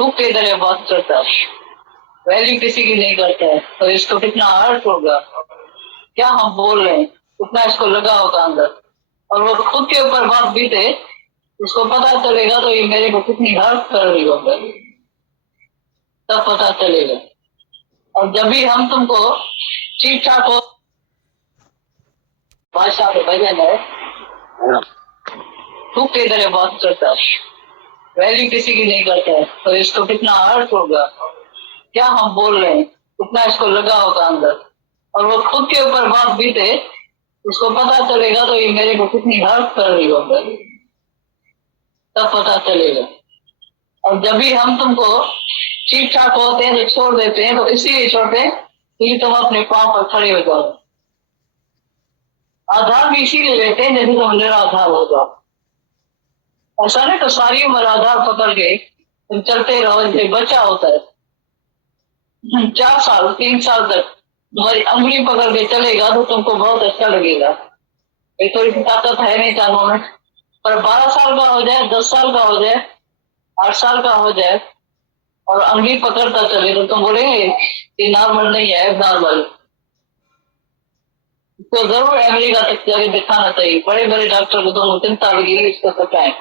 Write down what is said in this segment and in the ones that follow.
थूक के तरह बात करता है, वैल्यू किसी की नहीं करता है, तो इसको कितना हर्ट होगा, क्या हम बोल रहे हैं, कितना इसको लगा होगा अंदर। और वो खुद के ऊपर बात बीते, उसको पता चलेगा तो ये मेरे को कितनी हर्ट कर रही होगा, तब पता चलेगा। और जब भी हम तुमको ठीक ठाक हो, भाषा में भजन है, थूक के तरह बात करता है, वैल्यू किसी की नहीं करता है, तो इसको कितना हर्ट होगा, क्या हम बोल रहे हैं, कितना इसको लगा होगा अंदर। और वो खुद के ऊपर बात बीते, उसको पता चलेगा तो ये मेरे को कितनी हर्ट कर रही होगा, तब पता चलेगा। और जब भी हम तुमको ठीक ठाक होते हैं तो छोड़ देते हैं, तो इसीलिए छोड़ते हैं क्योंकि तुम अपने पांव पर खड़े हो जाओ। आधार भी इसीलिए लेते हैं जैसे तुम निराधार हो जाओ। ऐसा नहीं तो सारी उम्र आधार पकड़ के तुम चलते रहो, जैसे बच्चा होता है 4 साल 3 साल तक तुम्हारी अंगुली पकड़ के चलेगा तो तुमको बहुत अच्छा लगेगा, ये थोड़ी सी ताकत है नहीं कानों में। पर 12 साल का हो जाए, 10 साल का हो जाए, 8 साल का हो जाए और अंगुली पकड़ता चले तो तुम बोलेंगे कि नॉर्मल नहीं है, नॉर्मल। तो जरूर अमेरिका तक जाके दिखाना चाहिए, बड़े बड़े डॉक्टर को तुम चिंता लगी इसको बताएं।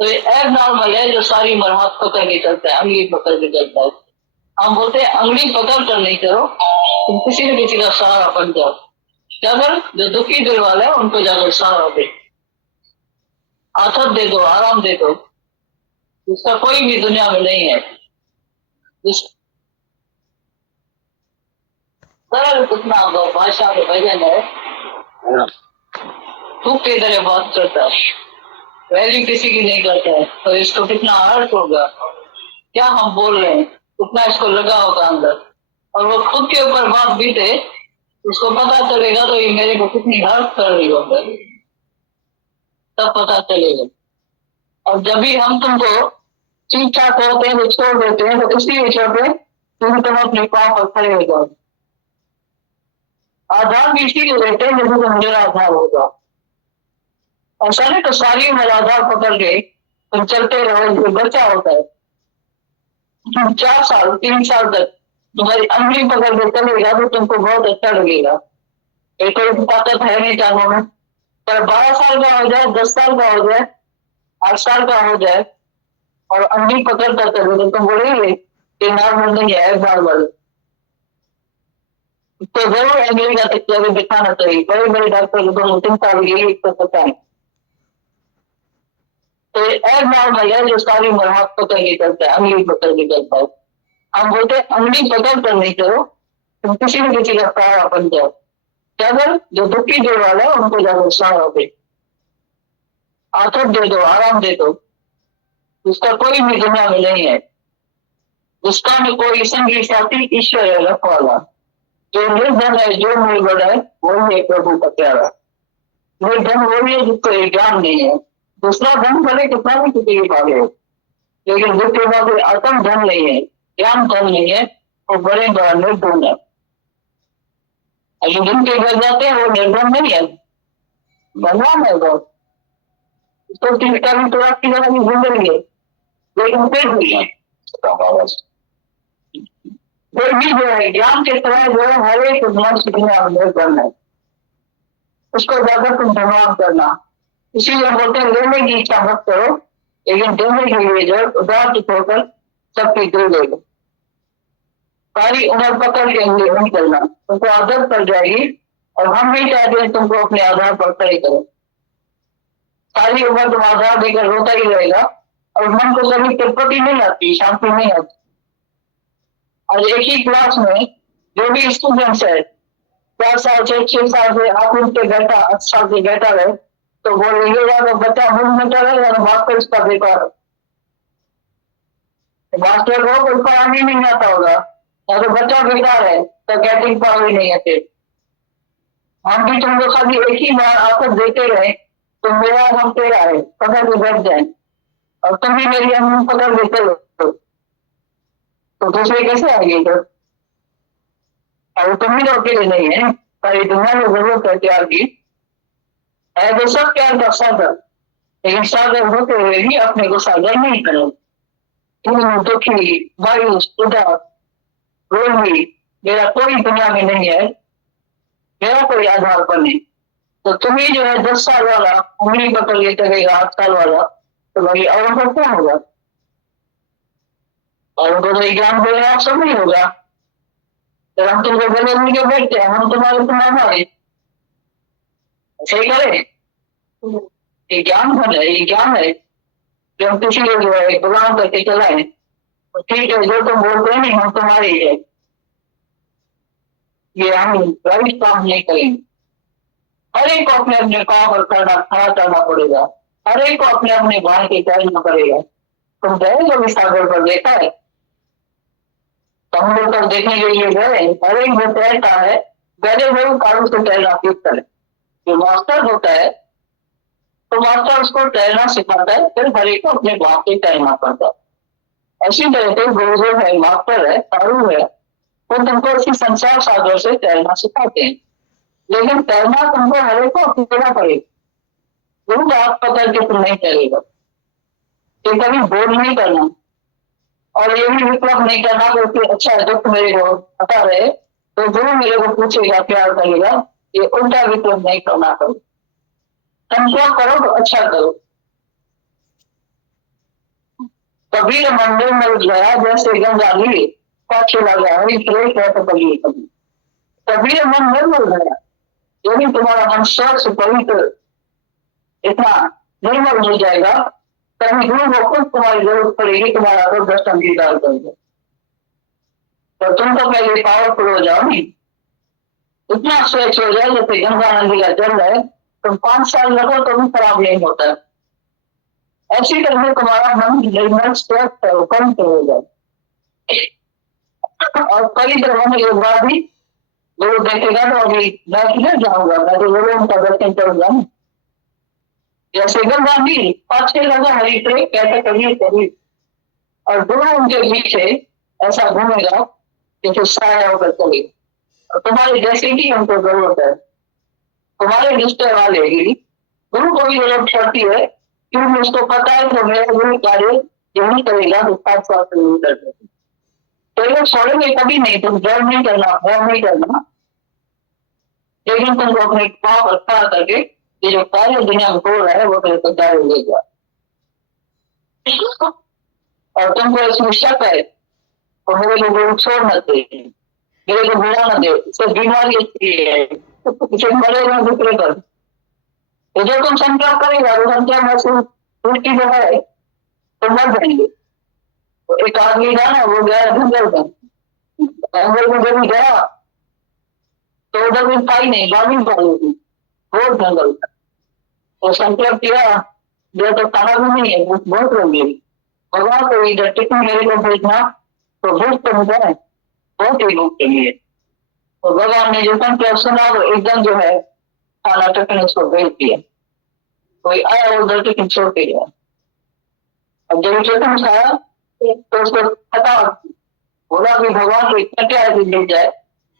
तो ये एब नॉर्मल है जो सारी उम्र हाथ पकड़ के चलता है, अंगली पकड़ के चलता है। हम बोलते हैं अंगली पकड़ कर नहीं करो, तुम किसी न किसी का सहारा बन जाओ। क्या कर, जो दुखी दिल वाले हैं उनको जाकर सहारा दे, आथत दे दो, आराम दे दो, उसका कोई भी दुनिया में नहीं है। सरल कितना भाषा में भजन है, थूक के तरह बात करता है, वैल्यू किसी की नहीं करता है, तो इसको कितना हर्ट होगा, क्या हम बोल रहे हैं, कितना इसको लगा होगा अंदर। और वो खुद के ऊपर बात बीते, उसको पता चलेगा तो ये मेरे को कितनी हर्ट कर रही होगा, तब पता चलेगा। और जब भी हम तुमको ठीक ठाक होते हैं तो छोड़ देते हैं, तो इसलिए छोड़ते हैं क्योंकि तुम अपने पांव पर खड़े हो जाओ। आधार भी इसीलिए लेते हैं जैसे तुम निराधार हो जाओ। ऐसा नहीं तो सारी उम्र आधार पकड़ के तुम चलते रहो, जो बच्चा होता है 4 साल 3 साल तक तुम्हारी अंगुली पकड़ के चलेगा तो तुमको बहुत अच्छा लगेगा, ये कोई ताकत है नहीं कानों में। पर 12 साल का हो जाए, 10 साल का हो जाए, 8 साल का हो जाए और अंगुली पकड़ता चले तो तुम बोलेंगे कि नॉर्मल नहीं है, नॉर्मल। तो जरूर अमेरिका तक जाके दिखाना चाहिए, बड़े बड़े डॉक्टर को तुम चिंता लगी इसको बताएं। तो एब नॉर्मल है जो सारी उम्र हाथ पकड़ के चलता है, अंगुली पकड़ के चलता है। हम बोलते हैं अंगुली पकड़ कर नहीं करो, तुम किसी न किसी का सहारा बन जाओ। क्या कर, जो दुखी दिल वाला है उनको जाकर सहारा दे, आथत दे दो, आराम दे दो, उसका कोई भी दुनिया में नहीं है, उसका में कोई संगी साथी ईश्वर है रखवाला। जो निर्धन है, जो निर्बल है, वही है प्रभु का प्यारा। निर्धन वही है जिसको ज्ञान नहीं है, दूसरा धन भले कितना भी किसी के पास हो, लेकिन जिसके पास आत्म धन नहीं है, ज्ञान धन नहीं है, वो बड़े बड़ा निर्धन है। जिनके घर जाते हैं वो निर्धन नहीं है, भगवान है वो, उसको चिंता भी तो आपकी जगह भी जिंदगी है, लेकिन फिर भी जो है ज्ञान के समय जो है हर एक मनुष्य दुनिया में निर्धन है, उसको जाकर तुम धनवान करना। इसीलिए बोलते हैं लेने की इच्छा मत करो, लेकिन देने के लिए जो उदार होकर सबकी दे देगा। सारी उम्र पकड़ के नहीं करना, तुमको आदत पड़ जाएगी। और हम भी चाहते हैं तुमको अपने आधार पर खड़े करो। सारी उम्र तुम आधार देकर रोता ही रहेगा और मन को कभी तृप्ति नहीं आती, शांति नहीं आती। और एक ही क्लास में जो भी स्टूडेंट्स है 4 साल से 6 साल से आप उनके बैठा 8 साल से बैठा रहे तो बोलेगा तो बच्चा मूल में रहेगा तो मास्टर इसका बेकार है, मास्टर को कोई पढ़ाने नहीं आता होगा, या तो बच्चा बेकार है तो कैटिंग पावर ही नहीं है। फिर हम भी तुमको खाली एक ही बार आकर देते रहे तो मेरा हम तेरा है पकड़ के बैठ जाए और तुम भी मेरी हम पकड़ देते हो तो दूसरे कैसे आएंगे। तो और तुम भी तो अकेले नहीं है, सारी दुनिया में जरूरत है प्यार की, है तो सब प्यार का सागर, लेकिन सागर होते हुए भी अपने को सागर नहीं करो। दुखी, मायूस, उदास, रोगी, मेरा कोई दुनिया में नहीं है, मेरा कोई आधार पर नहीं। तो तुम्हें जो है 10 साल वाला उंगली पकड़ के चलेगा 8 साल वाला, तो भाई और उनको क्या होगा? और उनको तो एग्जाम देने आप सब नहीं होगा। तो हम तुमको गले मिल के बैठते हैं, हम तुम्हारे तुम्हारे सही करें। ये ज्ञान है, ये ज्ञान है जो हम किसी को जो है गुलाम करके चलाए। तो ठीक है, जो तुम बोलते हैं नहीं हम तुम्हारे ही है, ये हम राइट काम नहीं करेंगे। हर एक को अपने अपने काम पर खड़ा करना पड़ेगा, हर एक को अपने अपने भाई के करना पड़ेगा। तुम गए कभी सागर पर देखा है? तो हम लोग तब देखने के लिए गए, हर एक जो तैरता है पहले वो कारों से तैरना सीखता है। जो मास्टर होता है तो मास्टर उसको तैरना सिखाता है, फिर हर एक को अपने भाव से तैरना पड़ता है। ऐसी तरह से गुरु जो है, मास्टर है, सारू है, वो तुमको इसी संसार सागर से तैरना सिखाते हैं। लेकिन तैरना तुमको हर एक को अकेला पड़ेगा। गुरु का हाथ पकड़ के तुम नहीं तैरेगा। तो कभी बोल नहीं करना और ये भी विकल्प नहीं करना क्योंकि अच्छा है दुख मेरे को पता रहे तो गुरु मेरे को पूछेगा, प्यार करेगा, ये उल्टा विकल्प नहीं करना। करो संकल्प करो तो अच्छा करो। कबीर मंदिर में गया जैसे गंगा ली, पाछे लगा कबीर कबीर। कबीर मंदिर में गया यदि तुम्हारा मन स्वच्छ पवित्र इतना निर्मल हो जाएगा, तभी गुरु को खुद तुम्हारी जरूरत पड़ेगी, तुम्हारा तो दर्शन दीदार करेगा। तो तुम तो पहले पावरफुल हो जाओ नहीं, इतना स्वच्छ हो जाए जैसे गंगा नदी का जल है, तुम 5 साल लगो तो भी खराब नहीं होता। ऐसी तरह तुम्हारा मन निर्मल स्वस्थ पवित्र हो जाए। और पवित्र होने के बाद ही गुरु देखेगा तो अभी मैं किधर जाऊंगा, मैं तो गुरु उनका दर्शन करूंगा। जैसे गंगा दी पाछे लगा हरी प्रेम कहते कबीर कबीर, और गुरु उनके पीछे ऐसा घूमेगा जैसे साया होकर चलेगा। और तुम्हारे जैसे की हमको जरूरत है, तुम्हारे रिश्ते वाले ही गुरु को भी जरूरत पड़ती है, क्योंकि उसको पता है कि मेरा गुरु कार्य यही करेगा तो 7 साल से नहीं करते। तो ये छोड़ेंगे कभी नहीं, तुम डर नहीं करना, भय नहीं करना, लेकिन तुमको अपने पाप रखा करके ये जो कार्य दुनिया में हो रहा है वो तेरे को जारी लेगा। और तुमको इसमें शक है तो मेरे को गुरु छोड़ न दे, मेरे को बुरा न दे, इससे बीमारी अच्छी है, इसे मरेगा दूसरे पर। तो जो तुम संकल्प करेगा वो संकल्प महसूस उल्टी जो है तो मर जाएंगे। तो एक आदमी था ना, वो गया जंगल में, जंगल में जब गया तो उधर भी पाई नहीं, बागी पाई थी, बहुत जंगल था। तो संकल्प किया जो तो खाना भी नहीं है, बहुत लोग भगवान को इधर टिफिन मेरे को भेजना तो भूख तो मुझे है, बहुत ही भूख के लिए। तो भगवान ने जो संकल्प सुना तो एकदम जो है खाना टिफिन उसको भेज दिया। कोई आया उधर टिफिन छोड़ के गया। अब जब टिफिन खाया तो उसको पता बोला कि भगवान को इतना क्या मिल जाए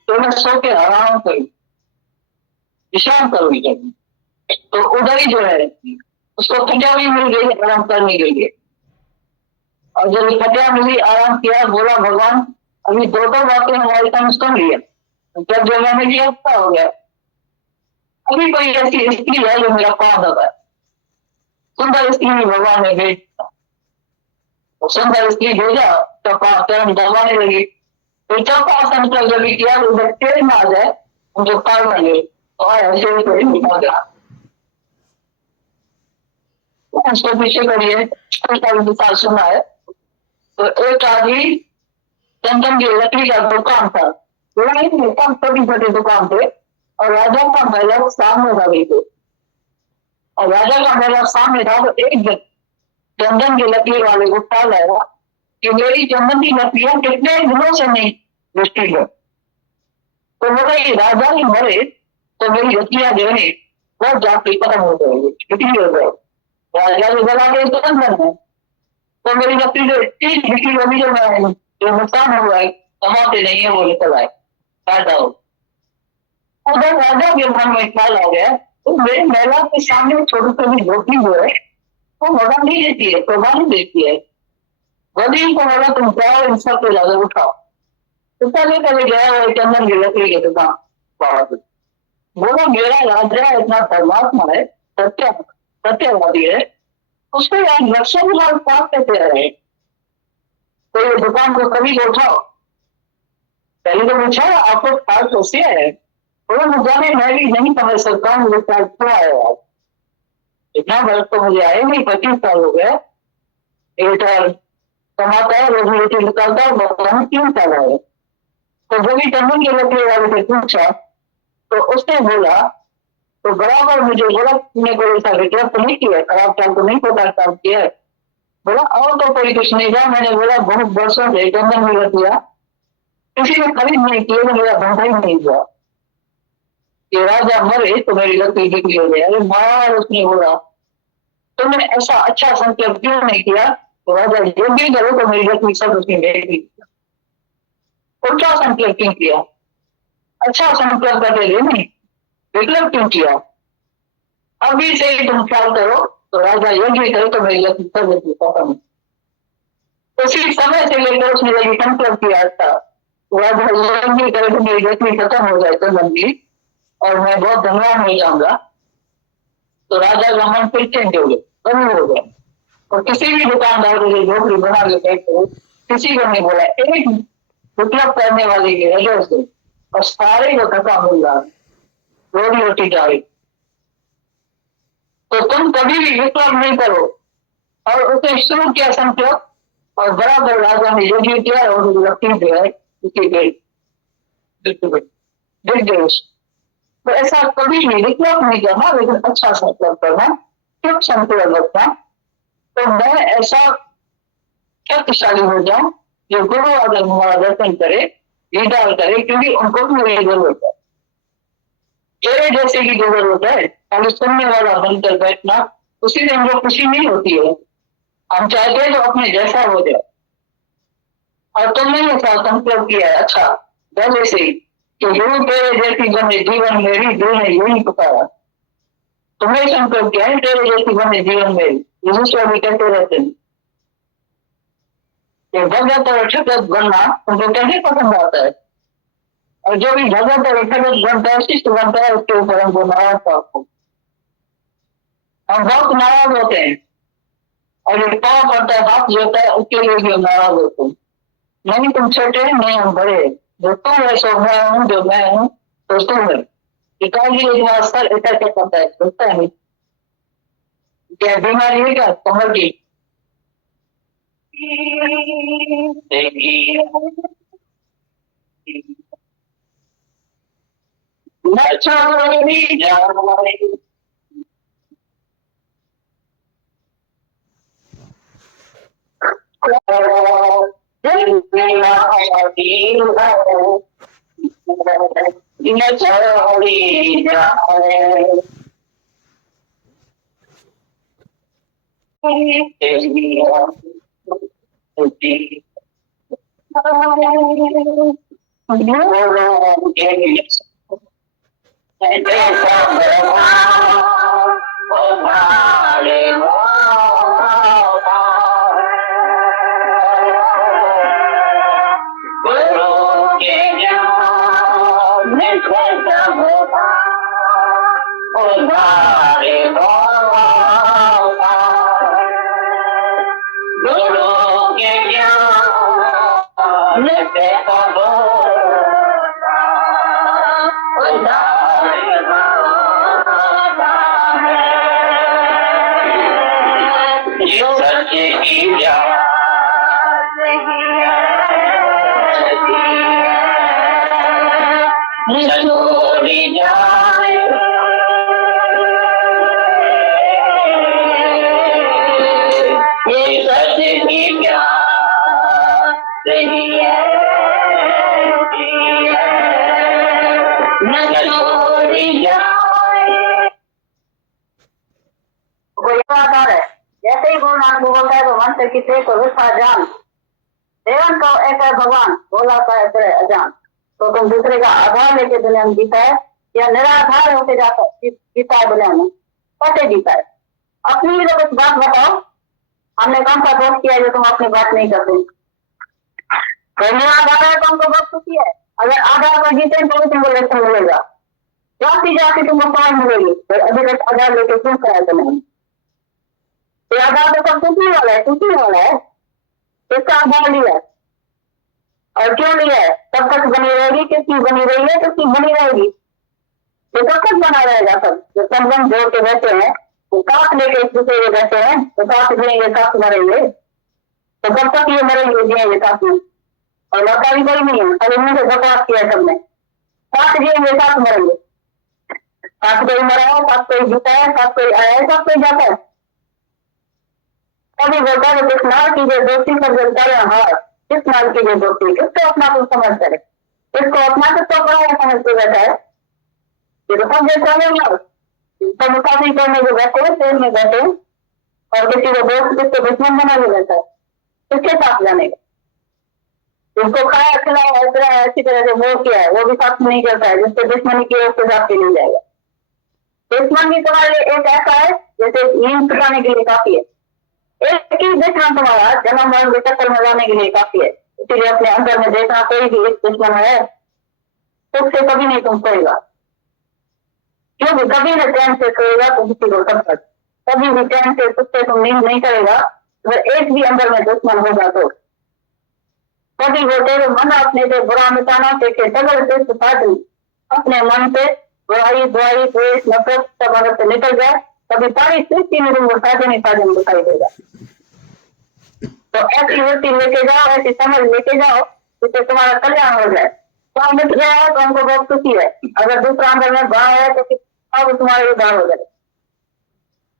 तो मैं सो के आराम करूँ, विश्राम करूँ। तो उधर ही जो है उसको खटिया भी मिल गई आराम करने के लिए। और जब खटिया मिली आराम किया, बोला भगवान अभी 2 बातें हमारे सामने सुन लिया, जब जो मैंने लिया क्या हो गया। अभी कोई ऐसी स्त्री है जो मेरा पाँव दबा है, सुंदर स्त्री भगवान ने भेजा, सुंदर स्त्री भेजा तो पाँव दबाने लगी। तो चौथा संकल्प जब किया उधर तेज में आ जाए उनको पार लगे और ऐसे गया। उसको पीछे करिए विशाल सुना है। तो एक आदमी चंदन की लकड़ी का दुकान था, छोटी छोटी दुकान थे, और राजा का महल सामने था बिल्कुल। और राजा का महल सामने था तो एक चंदन की लकड़ी वाले को ख्याल आया कि मेरी चंदन की लकड़ियां कितने दिनों से नहीं दृष्टि है। तो बोला ये राजा ही मरे तो मेरी लकड़ियां जो है वो जाती खत्म हो जाएगी, बिक्री हो जाएगी। राजा जो बना के चंदन है तो मेरी लकड़ी जो इतनी बिक्री होगी जो नुकसान हुआ है कमाते नहीं है वो निकल आए फायदा हो। उधर राजा के मन में ख्याल आ गया तो मेरे महिला के सामने छोटी छोटी रोटी जो है वो मजा नहीं देती है, प्रभा नहीं देती है। वजीर को बोला तुम जाओ इन सबको जाकर उठाओ। तो पहले पहले गया वो चंदन की लकड़ी के दुकान बाबा को। बोला मेरा राजा इतना परमात्मा है, सत्य सत्यवादी है, उसको यार लक्षण लाल पाप कैसे रहे। तो ये दुकान को कभी को उठाओ। पहले तो पूछा आपको ख्याल कैसे है। बोला मुझे मैं भी नहीं समझ सकता हूँ मुझे ख्याल क्यों आया। इतना बरस तो मुझे आए नहीं, 25 साल हो गए। एक कमाता है, रोजी रोटी निकालता है, भगवान 3 साल आए। तो वो भी चंदन के लकड़ी वाले से पूछा तो उसने बोला तो बराबर मुझे बोला तुमने कोई ऐसा विक्रम तो नहीं किया, खराब काम तो नहीं पता काम किया है। बोला और तो कोई कुछ नहीं था। मैंने बोला बहुत वर्षों से चंदन में रख दिया, किसी ने खरीद नहीं किया तो मेरा धंधा ही नहीं हुआ। कि राजा मरे तो मेरी लकड़ी बिक्री हो गई। अरे मार उसने बोला तुमने ऐसा अच्छा संकल्प क्यों नहीं किया। तो राजा योग्य करो तो मेरी लकड़ी सब उसने भेज। उल्टा संकल्प क्यों किया, अच्छा संकल्प करके दे नहीं, विकल्प क्यों किया। अभी से ही तुम ख्याल करो तो राजा योग्य करो तो मेरी लकड़ी सब उसकी खत्म। उसी समय से लेकर उसने यही संकल्प किया था राजा योग्य करे तो मेरी लकड़ी खत्म हो जाए तो मंदी और मैं बहुत धनवान हो जाऊंगा। तो राजा का मन फिर चेंज हो गया, बंद हो गया। और किसी भी दुकानदार को झोपड़ी बना के बैठे किसी को नहीं बोला, एक विप्लव करने वाले की वजह से और सारे को धक्का मिल रहा, रोटी रोटी डाली। तो तुम कभी भी विप्लव नहीं करो। और उसने शुरू किया संकल्प और बराबर राजा ने योगी किया और लकड़ी जो है उसकी दिख गई। तो ऐसा कभी भी विप्लव नहीं करना, लेकिन अच्छा संकल्प करना, चुप संकल्प रखना। तो मैं ऐसा शक्तिशाली हो जाऊं जो गुरु अगर हमारा दर्शन करे, दीदार करे, क्योंकि उनको भी मेरी जरूरत है। तेरे जैसे की जरूरत है, खाली सुनने वाला बनकर बैठना उसी से हमको खुशी नहीं होती है। हम चाहते हैं जो अपने जैसा हो जाए। और तुमने ऐसा संकल्प किया है अच्छा पहले से ही कि गुरु तेरे जैसी बने जीवन मेरी, दिल ने यही पुकारा। तुम्हें संकल्प किया है तेरे जैसी बने जीवन मेरी, दूसरा भी कहते रहते हैं कि भगत और ठगत बनना तुमको कैसे पसंद आता है। और जो भी भगत और ठगत बनता है, शिष्ट बनता है, उसके ऊपर हमको नाराज आपको हम बहुत नाराज होते हैं। और जो पाप पड़ता है, हाथ जोता है, उसके लिए भी हम नाराज होते हैं। नहीं तुम छोटे हैं, नहीं हम बड़े, जो तुम है सो मैं हूँ, जो मैं हूँ तो तुम है। पिताजी एक सर ऐसा क्या करता है, सोचता है क्या बीमारी है क्या कमर की। न छोड़ी जाए न छोड़ी जाए जैसे ही गुरु नानक बोलता है तो मन से किसी को विश्वा जान देवन को ऐसा भगवान बोला है तेरे अजान। तो तुम दूसरे का आधार लेके दुनिया में जीता है या निराधार होके जाता जीता है दुनिया में, कैसे जीता है। अपनी भी तो कुछ बात बताओ। हमने कौन सा दोष किया जो तुम अपनी बात नहीं करते? पहले आधार है तो हमको बहुत खुशी है। अगर आधार पर जीते तो भी तुमको इलेक्शन मिलेगा, जाती जाती तुमको पाँच मिलेगी। तो अभी तक आधार लेके क्यों कराया तुमने? ये आधार तो सब टूटने वाला है, टूटने वाला है। इसका आधार लिया और क्यों लिया है? तब तक बनी रहेगी, किसकी बनी रही है, किसकी बनी रहेगी, ये तब तक बना रहेगा। सब जो संबंध जोड़ के बैठे हैं, वो साथ लेके एक दूसरे के बैठे हैं, तो साथ जिएंगे, साथ मरेंगे। तो तब तक ये मरेंगे, जिएंगे साथ में। और लड़का भी कोई नहीं है, अभी मुझे बकवास किया सबने। साथ जिएंगे, साथ मरेंगे। साथ कोई मरा है, साथ कोई जीता है, साथ कोई आया है, साथ कोई जाता है। कभी बोलता है किस नाल की जो दोस्ती पर जलता है, हाँ किस नाल की जो दोस्ती, किसको अपना तुम समझ करे, इसको अपना किसको अपना समझ के बैठा है। ये तो सब जैसा नहीं है। सब मुसाफिर करने जो बैठे हैं, ट्रेन में बैठे हैं, और किसी को दोस्त किसको दुश्मन बना के बैठा है, किसके साथ जाने का? जिसको खाया खिलाया इतना ऐसी तरह से वो किया है, वो भी साथ नहीं करता है। जिससे दुश्मनी की उसके साथ भी नहीं जाएगा। दुश्मन भी तुम्हारे लिए एक ऐसा है जैसे नींद छुटाने के लिए काफी है। एक ही देखना तुम्हारा जन्म मरण के चक्कर में लाने के लिए काफी है। इसीलिए अपने अंदर में देखना, कोई भी एक दुश्मन है तो उससे कभी नहीं तुम सोएगा, क्योंकि कभी न चैन से सोएगा तो किसी को तब तक कभी भी चैन से सुख से तुम नींद नहीं करेगा। अगर एक भी अंदर में दुश्मन होगा तो कभी वो तेरे मन अपने से बुरा मिटाना देखे सगर से सुपाती अपने मन से बुराई बुराई द्वेष नफरत सब अगर से निकल जाए, कभी सारी सृष्टि में तुमको साधन ही साधन दिखाई देगा। तो ऐसी वृत्ति लेके जाओ, ऐसी समझ लेके जाओ जिससे तुम्हारा कल्याण हो जाए। तो मिट गया है तो हमको बहुत खुशी है। अगर दूसरा अंदर में भाव है तो अब तुम्हारे उद्धार हो जाए।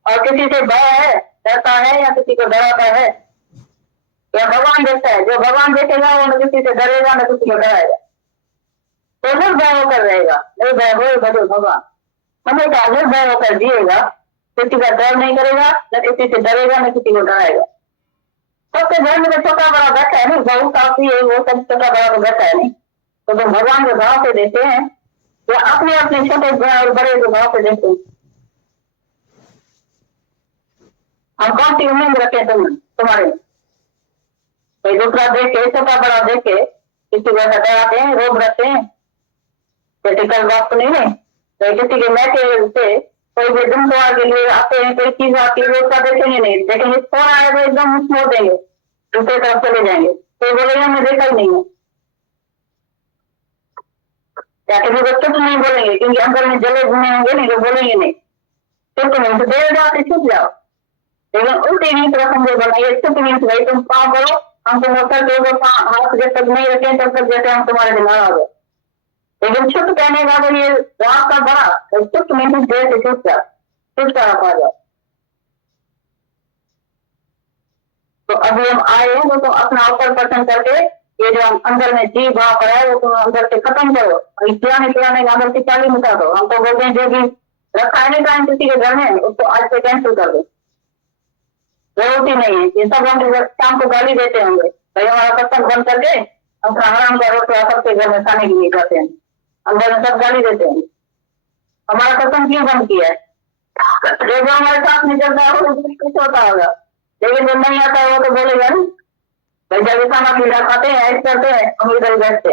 और किसी से भय है, डरता है, या किसी को डराता है, या भगवान देखता है, जो भगवान देखेगा वो न किसी से डरेगा न किसी को डराएगा। तो निर्भय होकर रहेगा, निर्भय हो भजो भगवान, हमेशा निर्भय होकर जिएगा। किसी का डर नहीं करेगा, न किसी से डरेगा, न किसी को डराएगा। सबके घर में तो छोटा बड़ा बैठा है नहीं, बहू काफी है, वो सब छोटा बड़ा तो बैठा है नहीं। तो तुम भगवान के भाव से देते हैं या अपने अपने छोटे और बड़े के भाव से देते हैं? हम कौन सी उम्मीद रखें तुम्हारे? कोई दूसरा देखे, छोटा बड़ा देखे, किसी को हटाते हैं, रोग रखते हैं, जैसे कल बात तो नहीं है। तो किसी के मैके से कोई भी दुम दुआ के लिए आते हैं, कोई चीज आती है, उसका देखेंगे नहीं, देखेंगे फोन आए तो एकदम छोड़ देंगे, दूसरे तरफ चले जाएंगे। कोई बोलेगा मैं देखा ही नहीं है, या किसी को चुप नहीं बोलेंगे, क्योंकि अंदर में जले घूमे होंगे नहीं तो बोलेंगे नहीं। चुप नहीं तो देर जाते छुप जाओ। लेकिन उल्टी नीति रकम जो बनाइए, चुप नीति भाई तुम पाँव करो, हम तुम उत्तर दो, हाथ जब तक नहीं रखें तब तक जैसे हम तुम्हारे दिमाग आ गए। लेकिन चुप कहने का तो ये रास्ता बड़ा, तो चुप नहीं देर से चुप जा, चुपचाप आ जाओ। तो अभी हम आए हैं तो तुम अपना अवसर पसंद करके ये जो हम अंदर में जी भाव करा है वो तुम अंदर से खत्म करो, और पुराने पुराने अंदर से चाली मिटा दो। हम तो बोलते हैं जो भी रखा है नहीं टाइम किसी के घर में, उसको आज से कैंसिल कर दो, जरूरत ही नहीं है। ये सब हम शाम को गाली देते होंगे, भाई हमारा सत्संग बंद करके हम हराम का रोटी सबके घर में खाने के लिए करते हैं, अंदर में सब गाली देते हैं। हमारा सत्संग क्यों बंद किया है? जो हमारे साथ में चलता है वो कुछ होता होगा, लेकिन जो नहीं आता है वो तो बोलेगा नहीं। भाई जब खाना पीना खाते हैं ऐसे करते हैं, हम इधर बैठते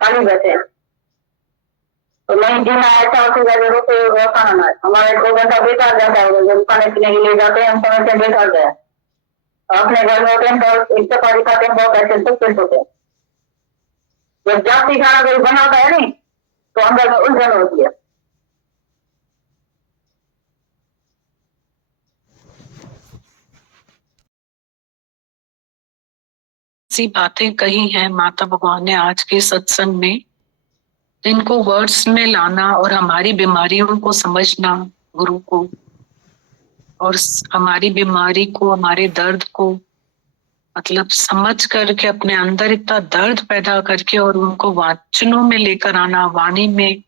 खाली बैठे, तो नहीं जीना ऐसा होगा रोते खाना ना। हमारे 2 घंटा बेकार जाता है, जब खाने पीने के लिए जाते हैं हम समय से बेकार गए। अपने घर में होते हैं तो एक चपाती खाते हैं, बहुत ऐसे सब पेट होते हैं। जब जाती खाना कोई बनाता है नहीं तो अंदर में उलझन होती है। ऐसी बातें कही हैं माता भगवान ने आज के सत्संग में, जिनको वर्ड्स में लाना और हमारी बीमारियों को समझना गुरु को, और हमारी बीमारी को, हमारे दर्द को मतलब समझ करके अपने अंदर इतना दर्द पैदा करके और उनको वाचनों में लेकर आना, वाणी में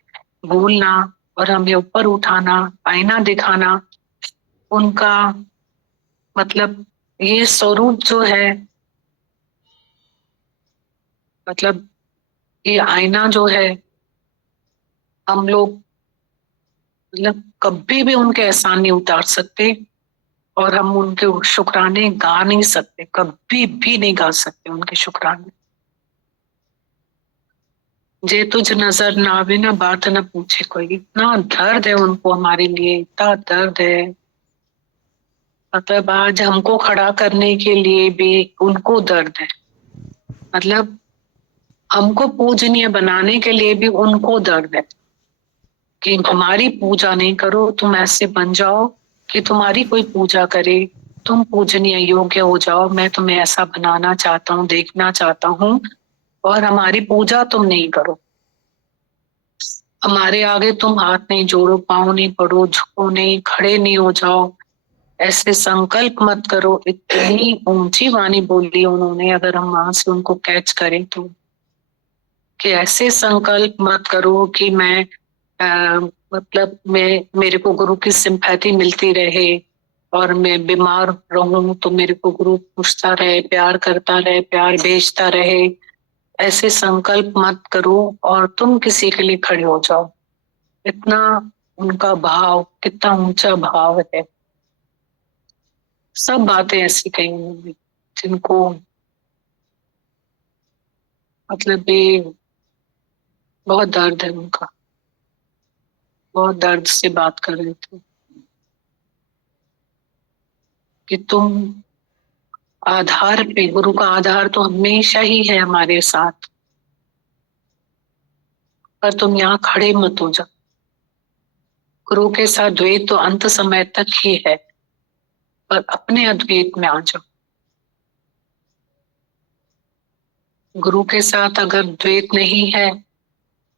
बोलना और हमें ऊपर उठाना, आईना दिखाना, उनका मतलब ये स्वरूप जो है, मतलब ये आईना जो है, हम लोग मतलब कभी भी उनके एहसान नहीं उतार सकते। और हम उनके शुक्राने गा नहीं सकते, कभी भी नहीं गा सकते उनके शुक्राने। जे तुझ नजर ना आवे ना बात ना पूछे कोई, इतना दर्द है उनको हमारे लिए, इतना दर्द है। मतलब आज हमको खड़ा करने के लिए भी उनको दर्द है, मतलब हमको पूजनीय बनाने के लिए भी उनको दर्द है कि हमारी पूजा नहीं करो, तुम ऐसे बन जाओ कि तुम्हारी कोई पूजा करे, तुम पूजनीय योग्य हो जाओ, मैं तुम्हें ऐसा बनाना चाहता हूँ, देखना चाहता हूँ, और हमारी पूजा तुम नहीं करो। हमारे आगे तुम हाथ नहीं जोड़ो, पाँव नहीं पड़ो, झुको नहीं, खड़े नहीं हो जाओ, ऐसे संकल्प मत करो। इतनी ऊंची वाणी बोली उन्होंने, अगर हम वहां से उनको कैच करें तो, कि ऐसे संकल्प मत करो कि मैं मतलब मेरे को गुरु की सिंपैथी मिलती रहे और मैं बीमार रहूं तो मेरे को गुरु पूछता रहे, प्यार करता रहे, प्यार भेजता रहे। ऐसे संकल्प मत करो और तुम किसी के लिए खड़े हो जाओ। इतना उनका भाव, कितना ऊंचा भाव है। सब बातें ऐसी कही उन्होंने जिनको मतलब ये बहुत दर्द है उनका, बहुत दर्द से बात कर रहे थे कि तुम आधार पे, गुरु का आधार तो हमेशा ही है हमारे साथ, पर तुम यहाँ खड़े मत हो जाओ। गुरु के साथ द्वैत तो अंत समय तक ही है, पर अपने अद्वैत में आ जाओ। गुरु के साथ अगर द्वैत नहीं है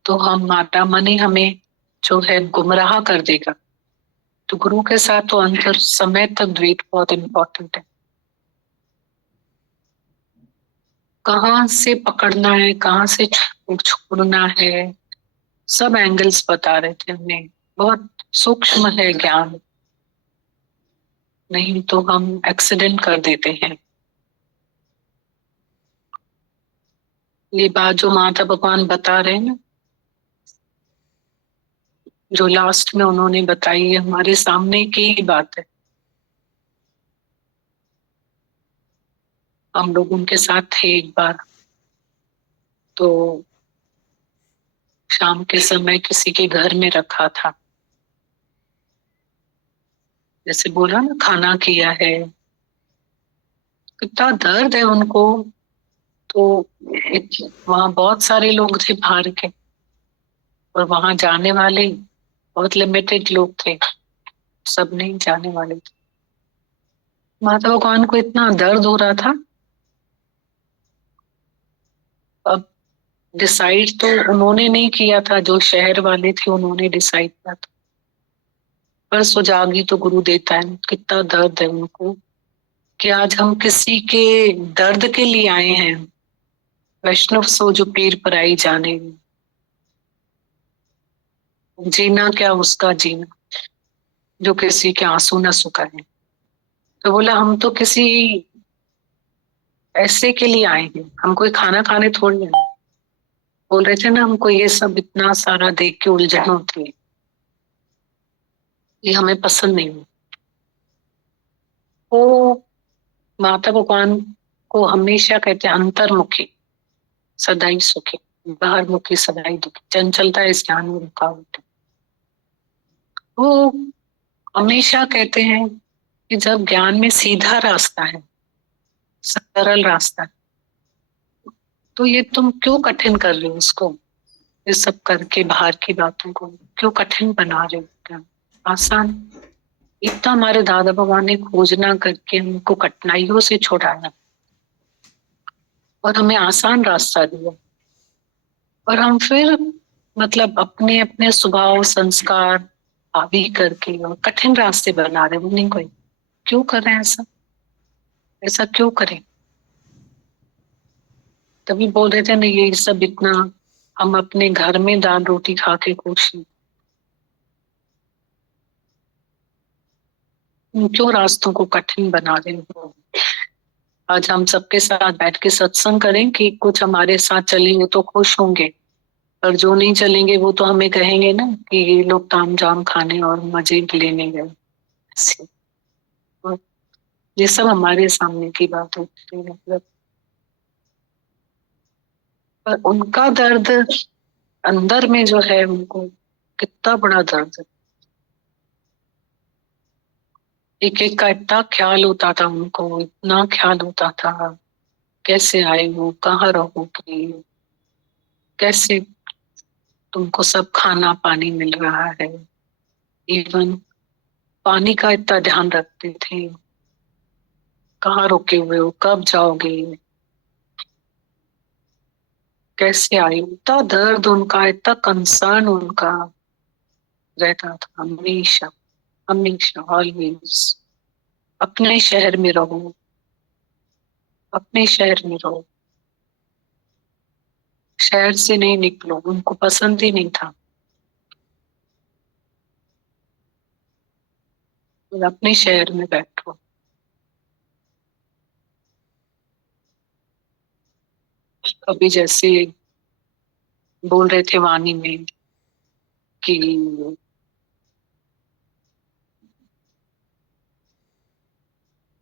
तो हमारा मन ही हमें जो है गुमराह कर देगा। तो गुरु के साथ तो अंत समय तक द्वैत बहुत इम्पोर्टेंट है। कहाँ से पकड़ना है, कहाँ से छोड़ना है, सब एंगल्स बता रहे थे हमें। बहुत सूक्ष्म है ज्ञान, नहीं तो हम एक्सीडेंट कर देते हैं। ये बात जो माता भगवान बता रहे हैं ना, जो लास्ट में उन्होंने बताई है, हमारे सामने की ही बात है। हम लोग उनके साथ थे एक बार, तो शाम के समय किसी के घर में रखा था, जैसे बोला ना खाना किया है, कितना दर्द है उनको। तो वहां बहुत सारे लोग थे बाहर के, और वहां जाने वाले बहुत लिमिटेड लोग थे, सब नहीं जाने वाले थे। माता भगवान को इतना दर्द हो रहा था। अब डिसाइड तो उन्होंने नहीं किया था, जो शहर वाले थे उन्होंने डिसाइड किया था, पर सुजागी तो गुरु देता है। कितना दर्द है उनको कि आज हम किसी के दर्द के लिए आए हैं। वैष्णव सो जो पीर पराई जाने, जीना क्या उसका जीना, जो किसी के आंसू न सुखाए। तो बोला हम तो किसी ऐसे के लिए आए हैं, हम कोई खाना खाने थोड़ी आए। बोल रहे थे ना, हमको ये सब इतना सारा देख के उलझन होती है, ये हमें पसंद नहीं है। वो माता भगवान को हमेशा कहते हैं अंतर्मुखी सदाई सुखी, बाहर मुखी सदाई दुखी, चंचलता इस ज्ञान में रुकावट है। वो हमेशा कहते हैं कि जब ज्ञान में सीधा रास्ता है, सरल रास्ता है, तो ये तुम क्यों कठिन कर रहे हो इसको? ये सब करके बाहर की बातों को क्यों कठिन बना रहे हो? क्या आसान? इतना हमारे दादा भगवान ने खोजना करके हमको कठिनाइयों से छुड़ाया और हमें आसान रास्ता दिया, और हम फिर मतलब अपने अपने स्वभाव संस्कार हावी करके और कठिन रास्ते बना रहे हैं। नहीं, कोई क्यों कर रहे हैं ऐसा? ऐसा क्यों करें? तभी बोल रहे थे ना, ये सब इतना हम अपने घर में दाल रोटी खा के खुश हैं, क्यों रास्तों को कठिन बना रहे हो? आज हम सबके साथ बैठ के सत्संग करें कि कुछ हमारे साथ चलेंगे तो खुश होंगे, और जो नहीं चलेंगे वो तो हमें कहेंगे ना कि ये लोग ताम झाम खाने और मजे लेने गए। ऐसे। और ये सब हमारे सामने की बात होती है, मतलब पर उनका दर्द अंदर में जो है, उनको कितना बड़ा दर्द है। एक एक का इतना ख्याल होता था उनको, इतना ख्याल होता था, कैसे आए हो, कहाँ रहोगे, कैसे तुमको सब खाना पानी मिल रहा है। इवन पानी का इतना ध्यान रखते थे, कहाँ रुके हुए हो, कब जाओगे, कैसे आए हो। इतना दर्द उनका, इतना कंसर्न उनका रहता था हमेशा, हमेशा, ऑलवेज। अपने शहर में रहो, अपने शहर में रहो, शहर से नहीं निकलो, उनको पसंद ही नहीं था। अपने शहर में बैठो। अभी जैसे बोल रहे थे वाणी में कि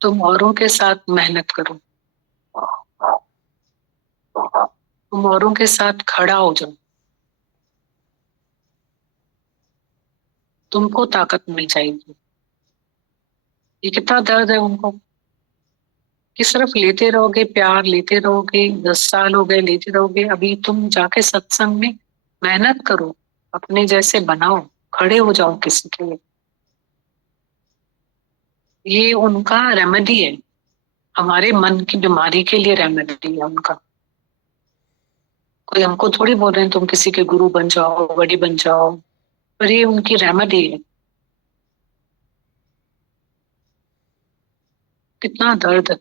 तुम औरों के साथ मेहनत करो, तुम औरों के साथ खड़ा हो जाओ, तुमको ताकत मिल जाएगी। ये कितना दर्द है उनको कि सिर्फ लेते रहोगे, प्यार लेते रहोगे, 10 साल हो गए लेते रहोगे। अभी तुम जाके सत्संग में मेहनत करो, अपने जैसे बनाओ, खड़े हो जाओ किसी के लिए। ये उनका रेमेडी है, हमारे मन की बीमारी के लिए रेमेडी है उनका। कोई हमको थोड़ी बोल रहे हैं तुम किसी के गुरु बन जाओ, बड़ी बन जाओ, पर ये उनकी रेमेडी है। कितना दर्द है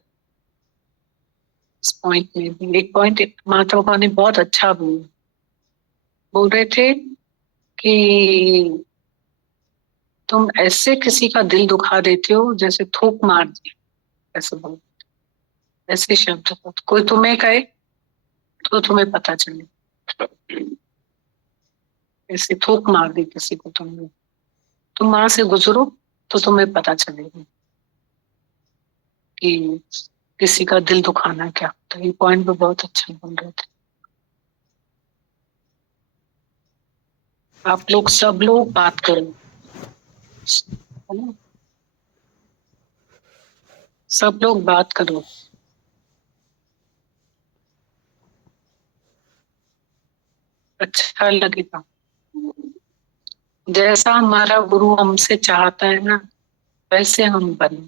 इस पॉइंट में भी। एक पॉइंट माता बाबा ने बहुत अच्छा बोल रहे थे कि तुम ऐसे किसी का दिल दुखा देते हो जैसे थूक मार दिया, ऐसे बोल, ऐसे शब्द। कोई तुम्हें कहे तो तुम्हें पता चले, ऐसे थूक मार दी किसी को तुमने, तुम वहां से गुजरो तो तुम्हें पता चलेगा कि किसी का दिल दुखाना क्या होता है। ये पॉइंट भी बहुत अच्छा बोल रहे थे। आप लोग सब लोग बात करो, है ना? सब लोग बात करो, अच्छा लगेगा। जैसा हमारा गुरु हमसे चाहता है ना, वैसे हम बने।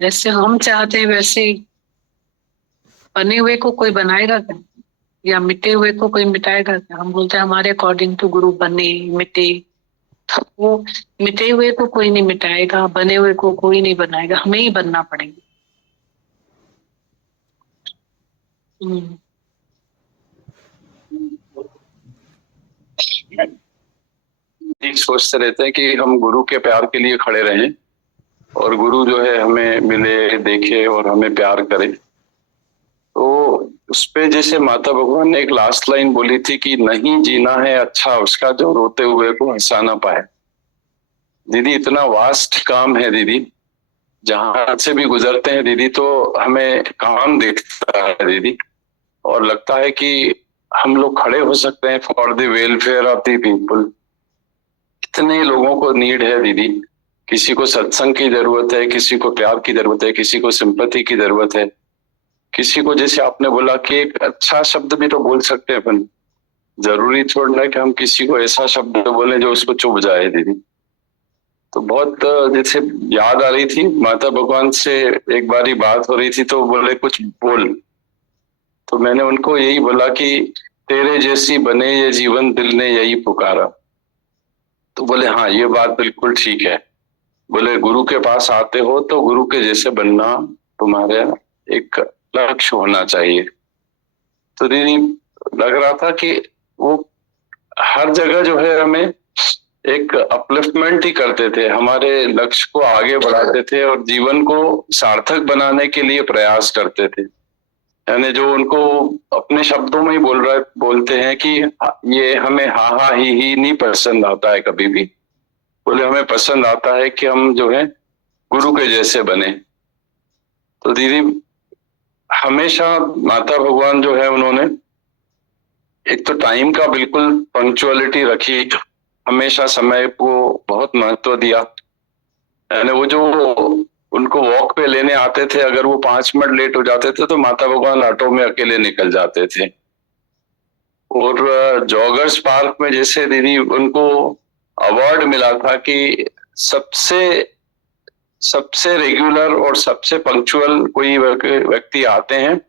जैसे हम चाहते हैं वैसे बने हुए को कोई बनाएगा क्या, या मिटे हुए को कोई मिटाएगा क्या? हम बोलते हैं हमारे अकॉर्डिंग टू गुरु बने मिटे, तो वो मिटे हुए को कोई नहीं मिटाएगा, बने हुए को कोई नहीं बनाएगा, हमें ही बनना पड़ेगा। हम्म। यही सोचते रहते हैं कि हम गुरु के प्यार के लिए खड़े रहें और गुरु जो है हमें मिले, देखे और हमें प्यार करे। तो उस पे जैसे माता भगवान ने एक लास्ट लाइन बोली थी कि नहीं जीना है अच्छा उसका जो रोते हुए को हंसा ना पाए। दीदी इतना वास्ट काम है दीदी, जहां से भी गुजरते हैं दीदी तो हमें काम देखता है दीदी, और लगता है कि हम लोग खड़े हो सकते हैं for the welfare of the people. कितने लोगों को नीड है दीदी, किसी को सत्संग की जरूरत है, किसी को प्यार की जरूरत है, किसी को सिंपैथी की जरूरत है, किसी को जैसे आपने बोला कि एक अच्छा शब्द भी तो बोल सकते हैं अपन। जरूरी छोड़ना कि हम किसी को ऐसा शब्द बोले जो उसको चुभ जाए दीदी। तो बहुत जैसे याद आ रही थी माता भगवान से, एक बारी बात हो रही थी तो बोले कुछ बोल, तो मैंने उनको यही बोला कि तेरे जैसी बने ये जीवन दिल ने यही पुकारा। तो बोले हाँ ये बात बिल्कुल ठीक है। बोले गुरु के पास आते हो तो गुरु के जैसे बनना तुम्हारे एक लक्ष्य होना चाहिए। तो दीदी लग रहा था कि वो हर जगह जो है हमें एक अपलिफ्टमेंट ही करते थे, हमारे लक्ष्य को आगे बढ़ाते थे और जीवन को सार्थक बनाने के लिए प्रयास करते थे। यानी जो उनको अपने शब्दों में ही बोलते हैं कि ये हमें हा हा ही नहीं पसंद आता है कभी भी। बोले हमें पसंद आता है कि हम जो है गुरु के जैसे बने। तो दीदी हमेशा माता भगवान जो है उन्होंने एक तो टाइम का बिल्कुल पंक्चुअलिटी रखी, हमेशा समय को बहुत महत्व दिया। यानी वो जो उनको वॉक पे लेने आते थे, अगर वो 5 मिनट लेट हो जाते थे तो माता भगवान ऑटो में अकेले निकल जाते थे। और जॉगर्स पार्क में जैसे दीदी उनको अवार्ड मिला था कि सबसे रेगुलर और सबसे पंक्चुअल कोई व्यक्ति आते हैं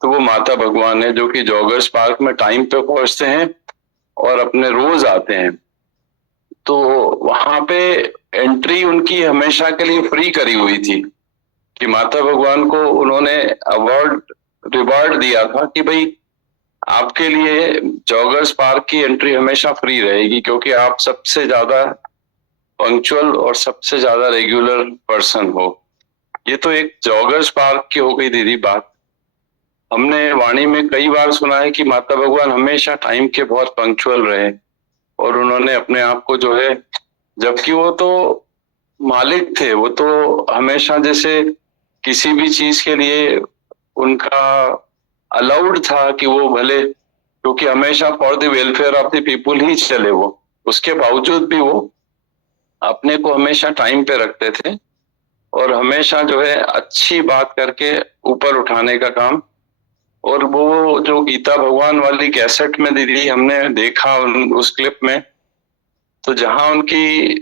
तो वो माता भगवान है, जो कि जॉगर्स पार्क में टाइम पे पहुंचते हैं और अपने रोज आते हैं। तो वहां पे एंट्री उनकी हमेशा के लिए फ्री करी हुई थी कि माता भगवान को उन्होंने रिवार्ड दिया था कि भाई आपके लिए जॉगर्स पार्क की एंट्री हमेशा फ्री रहेगी, क्योंकि आप सबसे ज्यादा पंक्चुअल और सबसे ज्यादा रेगुलर पर्सन हो। ये तो एक जॉगर्स पार्क की हो गई दीदी बात। हमने वाणी में कई बार सुना है कि माता भगवान हमेशा टाइम के बहुत पंक्चुअल रहे और उन्होंने अपने आप को जो है, जबकि वो तो मालिक थे, वो तो हमेशा जैसे किसी भी चीज के लिए उनका अलाउड था कि वो भले, क्योंकि हमेशा for the welfare of the people ही चले वो, उसके बावजूद भी वो अपने को हमेशा टाइम पे रखते थे और हमेशा जो है अच्छी बात करके ऊपर उठाने का काम। और वो जो गीता भगवान वाली कैसेट में दीदी हमने देखा उस क्लिप में, तो जहां उनकी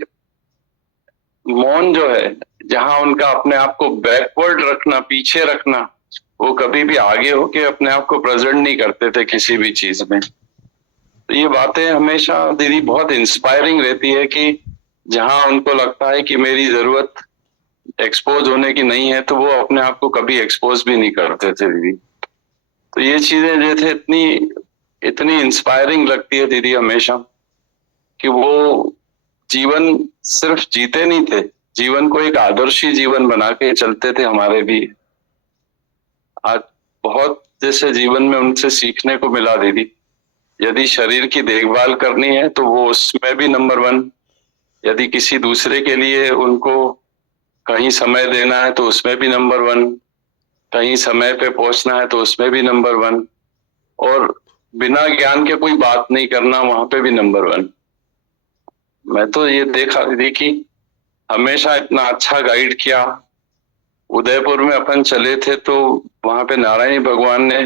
मौन जो है, जहां उनका अपने आप को बैकवर्ड रखना, पीछे रखना, वो कभी भी आगे होके अपने आप को प्रेजेंट नहीं करते थे किसी भी चीज में। तो ये बातें हमेशा दीदी बहुत इंस्पायरिंग रहती है कि जहां उनको लगता है कि मेरी जरूरत एक्सपोज होने की नहीं है तो वो अपने आप को कभी एक्सपोज भी नहीं करते थे दीदी। तो ये चीजें जो थे इतनी इंस्पायरिंग लगती है दीदी हमेशा कि वो जीवन सिर्फ जीते नहीं थे, जीवन को एक आदर्शी जीवन बना के चलते थे हमारे भी। आज बहुत जैसे जीवन में उनसे सीखने को मिला दीदी। यदि शरीर की देखभाल करनी है तो वो उसमें भी नंबर 1, यदि किसी दूसरे के लिए उनको कहीं समय देना है तो उसमें भी नंबर 1, कहीं समय पे पहुंचना है तो उसमें भी नंबर 1, और बिना ज्ञान के कोई बात नहीं करना, वहां पे भी नंबर 1। मैं तो ये देखी हमेशा इतना अच्छा गाइड किया। उदयपुर में अपन चले थे तो वहां पे नारायणी भगवान ने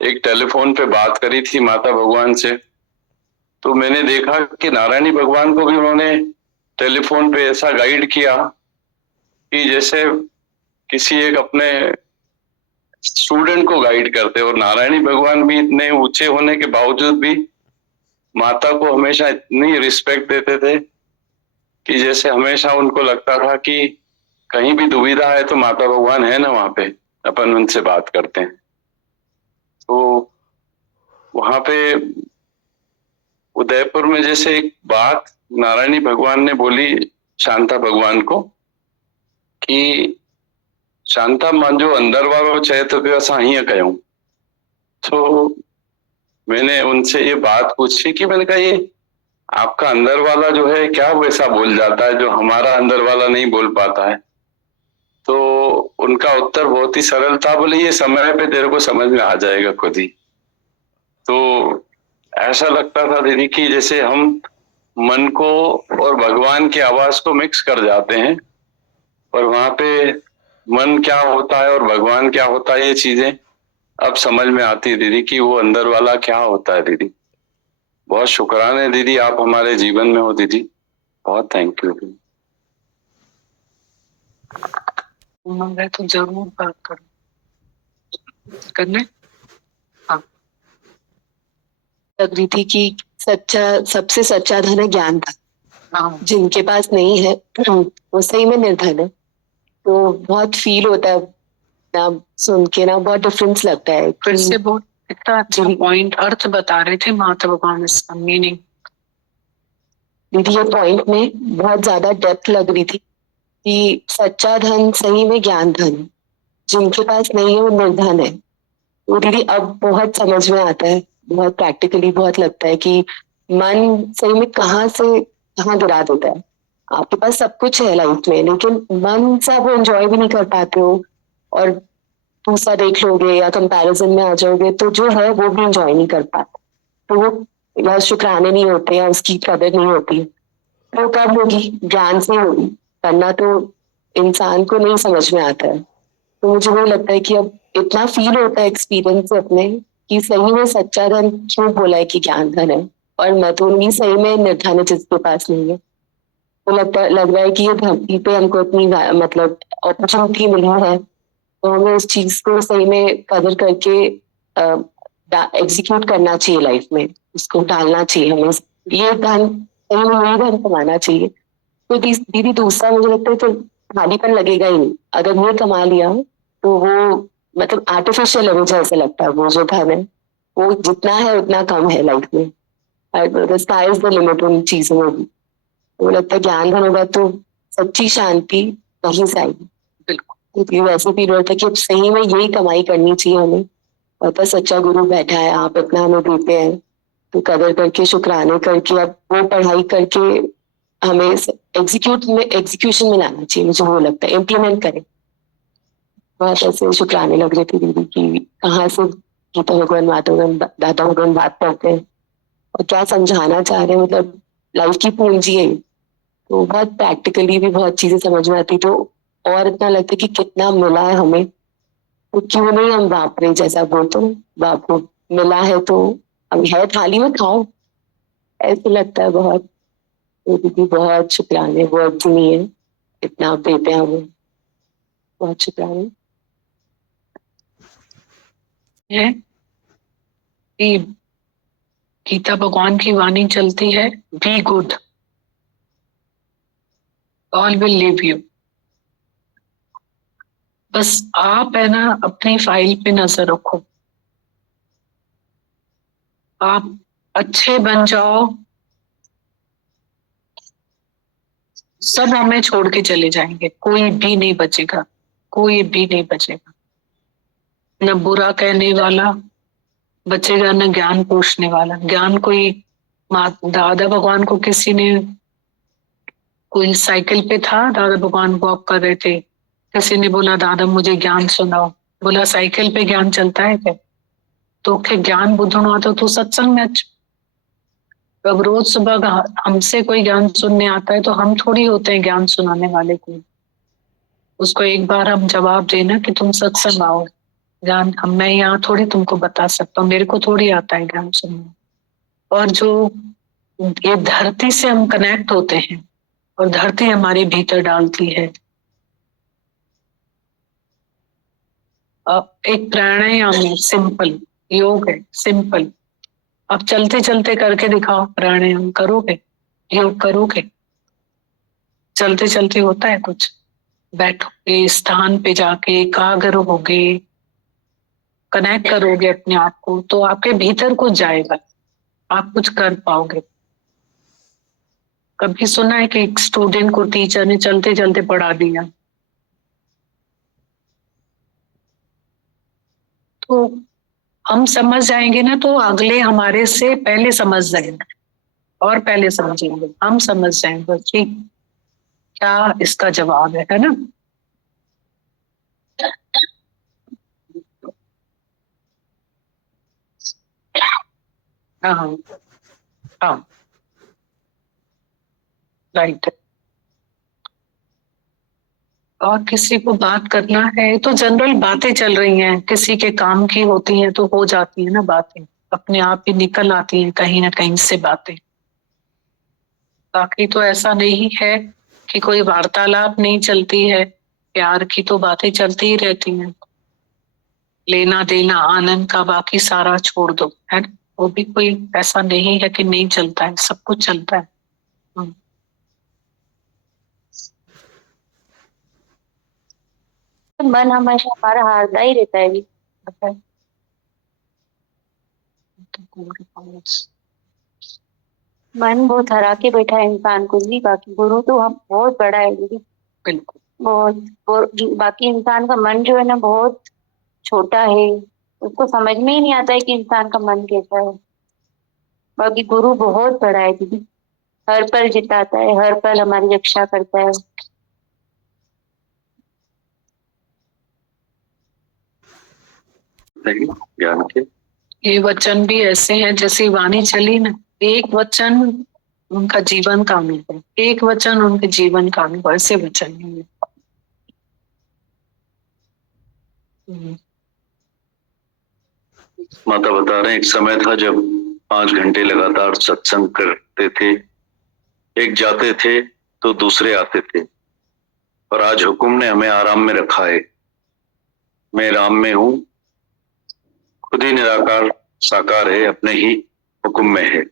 एक टेलीफोन पे बात करी थी माता भगवान से, तो मैंने देखा कि नारायणी भगवान को भी उन्होंने टेलीफोन पे ऐसा गाइड किया कि जैसे किसी एक अपने स्टूडेंट को गाइड करते। और नारायणी भगवान भी इतने ऊंचे होने के बावजूद भी माता को हमेशा इतनी रिस्पेक्ट देते थे कि जैसे हमेशा उनको लगता था कि कहीं भी दुविधा है तो माता भगवान है ना वहां पे, अपन उनसे बात करते हैं। तो वहां पे उदयपुर में जैसे एक बात नारायणी भगवान ने बोली शांता भगवान को कि शांता मुंहिंजो अंदर वालो चए तो पियो असां हीअं कयूं। तो मैंने उनसे ये बात पूछी कि मैंने कहा ये आपका अंदर वाला जो है क्या वैसा बोल जाता है जो हमारा अंदर वाला नहीं बोल पाता है। तो उनका उत्तर बहुत ही सरल था, बोले ये समय पे तेरे को समझ में आ जाएगा खुद ही। तो ऐसा लगता था दीदी कि जैसे हम मन को और भगवान की आवाज को मिक्स कर जाते हैं और वहां पे मन क्या होता है और भगवान क्या होता है, ये चीजें अब समझ में आती है दीदी कि वो अंदर वाला क्या होता है दीदी। बहुत शुक्राने दीदी, आप हमारे जीवन में हो दीदी, बहुत थैंक यू। मैं तो जरूर बात करूं करने। हाँ, लग रही थी कि सबसे सच्चा धन है ज्ञान था। हाँ, जिनके पास नहीं है वो सही में निर्धन है। तो बहुत फील होता है ना सुन के, ना बहुत डिफरेंस लगता है। फिर से बहुत इतना अच्छा पॉइंट अर्थ बता रहे थे माता भगवान, इसका मीनिंग दीदी ये पॉइंट में बहुत ज्यादा डेप्थ लग रही थी कि सच्चा धन सही में ज्ञान धन, जिनके पास नहीं है वो निर्धन है। वो दीदी अब बहुत समझ में आता है, बहुत प्रैक्टिकली बहुत लगता है कि मन सही में कहाँ से कहाँ गिरा देता है। आपके पास सब कुछ है लाइफ में, लेकिन मन से आप एंजॉय भी नहीं कर पाते हो और दूसरा देख लोगे या कंपैरिजन में आ जाओगे तो जो है वो भी इंजॉय नहीं कर पाते, तो वो या शुक्राने नहीं होते या उसकी कदर नहीं होती। तो कब होगी? ज्ञान से होगी। करना तो इंसान को नहीं समझ में आता है। तो मुझे वो लगता है कि अब इतना फील होता है एक्सपीरियंस से अपने कि सही में सच्चा धन क्यों बोला है कि ज्ञान धन है, और मैं तो उन्हीं सही में निर्धन है जिसके पास नहीं है। तो लग रहा है कि ये धरती पे हमको इतनी मतलब अपॉर्चुनिटी मिली है, तो हमें उस चीज को सही में कदर करके एग्जीक्यूट करना चाहिए लाइफ में, उसको डालना चाहिए हमें। ये धन सही में यही धन कमाना चाहिए। तो दीदी दूसरा मुझे लगता है तो खालीपन लगेगा ही नहीं अगर ये कमा लिया, तो वो मतलब आर्टिफिशियल है, मुझे ऐसा लगता है वो जो धन है वो जितना है उतना कम है लाइफ में। स्काई इज द लिमिट उन चीजों में भी। तो लगता है ज्ञान धन होगा तो सच्ची शांति वहीं से आएगी। बिल्कुल। क्योंकि वैसे फील होता है कि अब सही में यही कमाई करनी चाहिए हमें, और तो सच्चा गुरु बैठा है, आप इतना हमें देते हैं, तो कदर करके शुक्राने करके अब वो पढ़ाई करके हमें एग्जीक्यूशन में लाना चाहिए। मुझे वो लगता है इम्प्लीमेंट करें। बहुत ऐसे शुक्राने लग रहे थे दीदी की कहाँ से गीता भगवान माता भगवान दादा भगवान बात करते हैं और क्या समझाना चाह रहे हैं, मतलब लाइफ की पूंजी है। तो बहुत प्रैक्टिकली भी बहुत चीजें समझ में आती, तो और इतना लगता है कि कितना मिला है हमें, तो क्यों नहीं हम बाप रे जैसा बोलते हैं, बाप को मिला है तो अब है थाली में खाओ, ऐसे लगता है बहुत। तो दीदी बहुत शुक्राने, वर्ड्स नहीं है इतना आप देते हैं हमें, बहुत शुक्राने। है कि गीता भगवान की वाणी चलती है, be good, all will live you. बस आप है ना अपनी फाइल पे नजर रखो, आप अच्छे बन जाओ, सब हमें छोड़ के चले जाएंगे, कोई भी नहीं बचेगा, कोई भी नहीं बचेगा। न बुरा कहने वाला बचेगा, न ज्ञान पूछने वाला। ज्ञान कोई दादा भगवान को किसी ने, कोई साइकिल पे था, दादा भगवान वॉक कर रहे थे, किसी ने बोला दादा मुझे ज्ञान सुनाओ, बोला साइकिल पे ज्ञान चलता है क्या? तो के ज्ञान बुद्धन आता तो सत्संग में अब रोज सुबह हमसे कोई ज्ञान सुनने आता है तो हम थोड़ी होते हैं ज्ञान सुनाने वाले को। उसको एक बार हम जवाब देना कि तुम सत्संग आओ, ज्ञान हम मैं यहाँ थोड़ी तुमको बता सकता हूँ, मेरे को थोड़ी आता है ज्ञान सुनना। और जो ये धरती से हम कनेक्ट होते हैं और धरती हमारे भीतर डालती है। एक प्राणायाम है, सिंपल योग है, सिंपल। अब चलते चलते करके दिखाओ, प्राणायाम करोगे, योग करोगे, चलते चलते होता है कुछ? बैठोगे, स्थान पे जाके एकाग्र होगे, कनेक्ट करोगे अपने आप को, तो आपके भीतर कुछ जाएगा, आप कुछ कर पाओगे। कभी सुना है कि एक स्टूडेंट को टीचर ने चलते चलते पढ़ा दिया? तो हम समझ जाएंगे ना, तो अगले हमारे से पहले समझ जाएंगे और पहले समझेंगे, हम समझ जाएंगे कि क्या इसका जवाब है ना? हाँ हाँ, राइट। और किसी को बात करना है तो जनरल बातें चल रही हैं, किसी के काम की होती हैं तो हो जाती है ना बातें, अपने आप ही निकल आती हैं कहीं ना कहीं से बातें। बाकी तो ऐसा नहीं है कि कोई वार्तालाप नहीं चलती है, प्यार की तो बातें चलती ही रहती हैं, लेना देना आनंद का बाकी सारा छोड़ दो, है ना? वो भी कोई ऐसा नहीं है कि नहीं चलता है, सब कुछ चलता है। मन हमेशा हमारा हारता ही रहता है। मन बहुत हरा के बैठा है इंसान को जी। बाकी गुरु तो हम बहुत बड़ा है दीदी, बिल्कुल। बाकी इंसान का मन जो है ना बहुत छोटा है, उसको समझ में ही नहीं आता है कि इंसान का मन कैसा है। बाकी गुरु बहुत बड़ा है दीदी, हर पल जिताता है, हर पल हमारी रक्षा करता है। पढ़ते हैं ज्ञान के। ये वचन भी ऐसे हैं जैसे वाणी चली ना, एक वचन उनका जीवन का अनुभव, एक वचन उनके जीवन का अनुभव, ऐसे वचन है। माता बता रहे हैं, एक समय था जब 5 घंटे लगातार सत्संग करते थे, एक जाते थे तो दूसरे आते थे, और आज हुक्म ने हमें आराम में रखा है। मैं राम में हूँ, खुद ही निराकार साकार है, अपने ही हुक्म में है।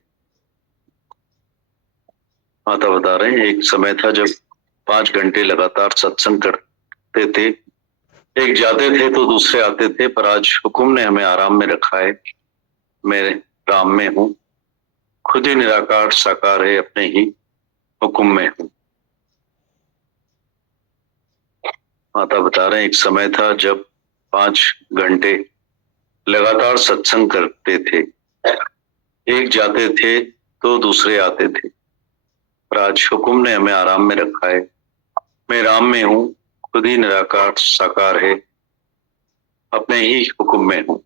माता बता रहे हैं, एक समय था जब 5 घंटे लगातार सत्संग करते थे, एक जाते थे तो दूसरे आते थे, पर आज हुक्म ने हमें आराम में रखा है। मैं राम में हूँ, खुद ही निराकार साकार है, अपने ही हुक्म में हूँ। माता बता रहे हैं, एक समय था जब 5 घंटे लगातार सत्संग करते थे, एक जाते थे तो दूसरे आते थे, पर आज हुक्म ने हमें आराम में रखा है। मैं राम में हूँ, खुद ही निराकार साकार है, अपने ही हुक्म में हूँ।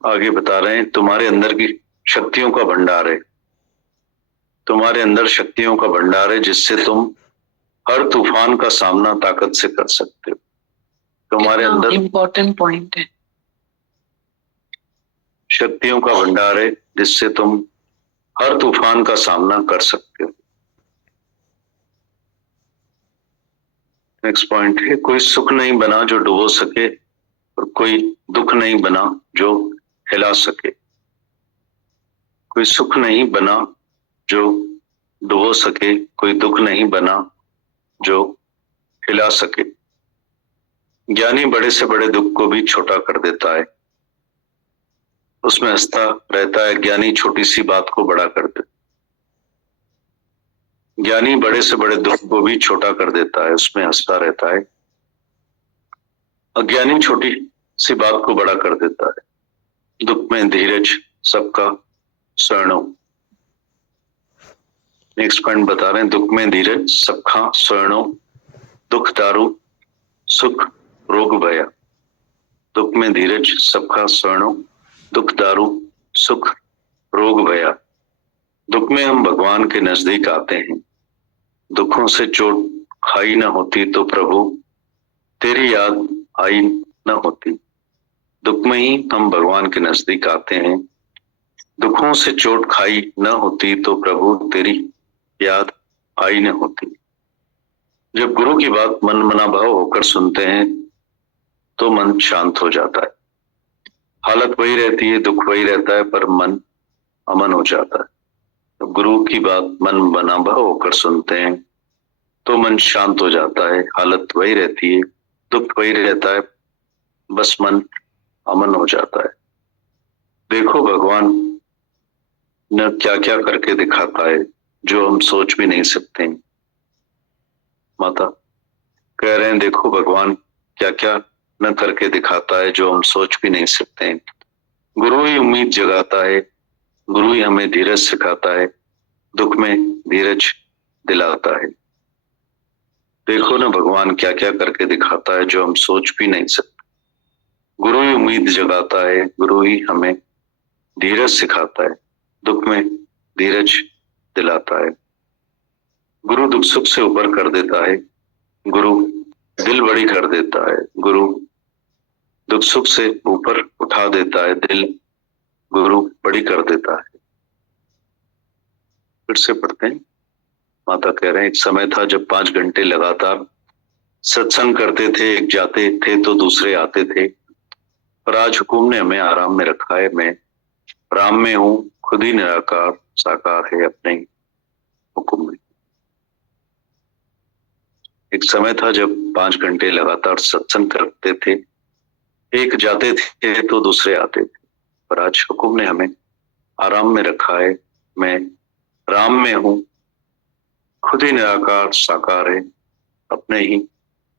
आगे बता रहे हैं, तुम्हारे अंदर की शक्तियों का भंडार है, तुम्हारे अंदर शक्तियों का भंडार है, जिससे तुम हर तूफान का सामना ताकत से कर सकते हो। तुम्हारे अंदर इम्पोर्टेंट पॉइंट है, शक्तियों का भंडार है, जिससे तुम हर तूफान का सामना कर सकते हो। नेक्स्ट पॉइंट है, कोई सुख नहीं बना जो डुबो सके, और कोई दुख नहीं बना जो हिला सके। कोई सुख नहीं बना जो डुबो सके, कोई दुख नहीं बना जो हिला सके। ज्ञानी बड़े से बड़े दुख को भी छोटा कर देता है, उसमें हंसता रहता है। ज्ञानी छोटी सी बात को बड़ा कर देता, ज्ञानी बड़े से बड़े दुख को भी छोटा कर देता है, उसमें हंसता रहता है। अज्ञानी छोटी सी बात को बड़ा कर देता है। दुख में धीरज सबका स्वर्णो। नेक्स्ट पॉइंट बता रहे हैं, दुख में धीरज सबका स्वर्णो, दुख दारू सुख रोग भया। दुख में धीरज सबका स्वर्णो, दुख दारू सुख रोग भया। दुख में हम भगवान के नजदीक आते हैं। दुखों से चोट खाई न होती तो प्रभु तेरी याद आई न होती। दुख में ही हम भगवान के नजदीक आते हैं। दुखों से चोट खाई न होती तो प्रभु तेरी याद आई न होती। जब गुरु की बात मन मना भाव होकर सुनते हैं तो मन शांत हो जाता है। हालत वही रहती है, दुख वही रहता है, पर मन अमन हो जाता है। जब गुरु की बात मन मना भाव होकर सुनते हैं तो मन शांत हो जाता है। हालत वही रहती है, दुख वही रहता है, बस मन अमन हो जाता है। देखो भगवान न क्या क्या करके दिखाता है जो हम सोच भी नहीं सकते। माता कह रहे हैं, देखो भगवान क्या क्या न करके दिखाता है जो हम सोच भी नहीं सकते। गुरु ही उम्मीद जगाता है, गुरु ही हमें धीरज सिखाता है, दुख में धीरज दिलाता है। देखो ना भगवान क्या क्या करके दिखाता है जो हम सोच भी नहीं सकते। गुरु ही उम्मीद जगाता है, गुरु ही हमें धीरज सिखाता है, दुख में धीरज दिलाता है। गुरु दुख सुख से ऊपर कर देता है, गुरु दिल बड़ी कर देता है। गुरु दुख सुख से ऊपर उठा देता है, दिल गुरु बड़ी कर देता है। फिर से पढ़ते हैं। माता कह रहे हैं, एक समय था जब 5 घंटे लगातार सत्संग करते थे, एक जाते थे तो दूसरे आते थे, पर आज हुक्म ने हमें आराम में रखा है। मैं राम में हूँ, खुद ही निराकार साकार है, अपने हुक्म में। एक समय था जब 5 घंटे लगातार सत्संग करते थे, एक जाते थे तो दूसरे आते थे, पर आज हुक्म ने हमें आराम में रखा है। मैं राम में हूँ, खुद ही निराकार साकार है, अपने ही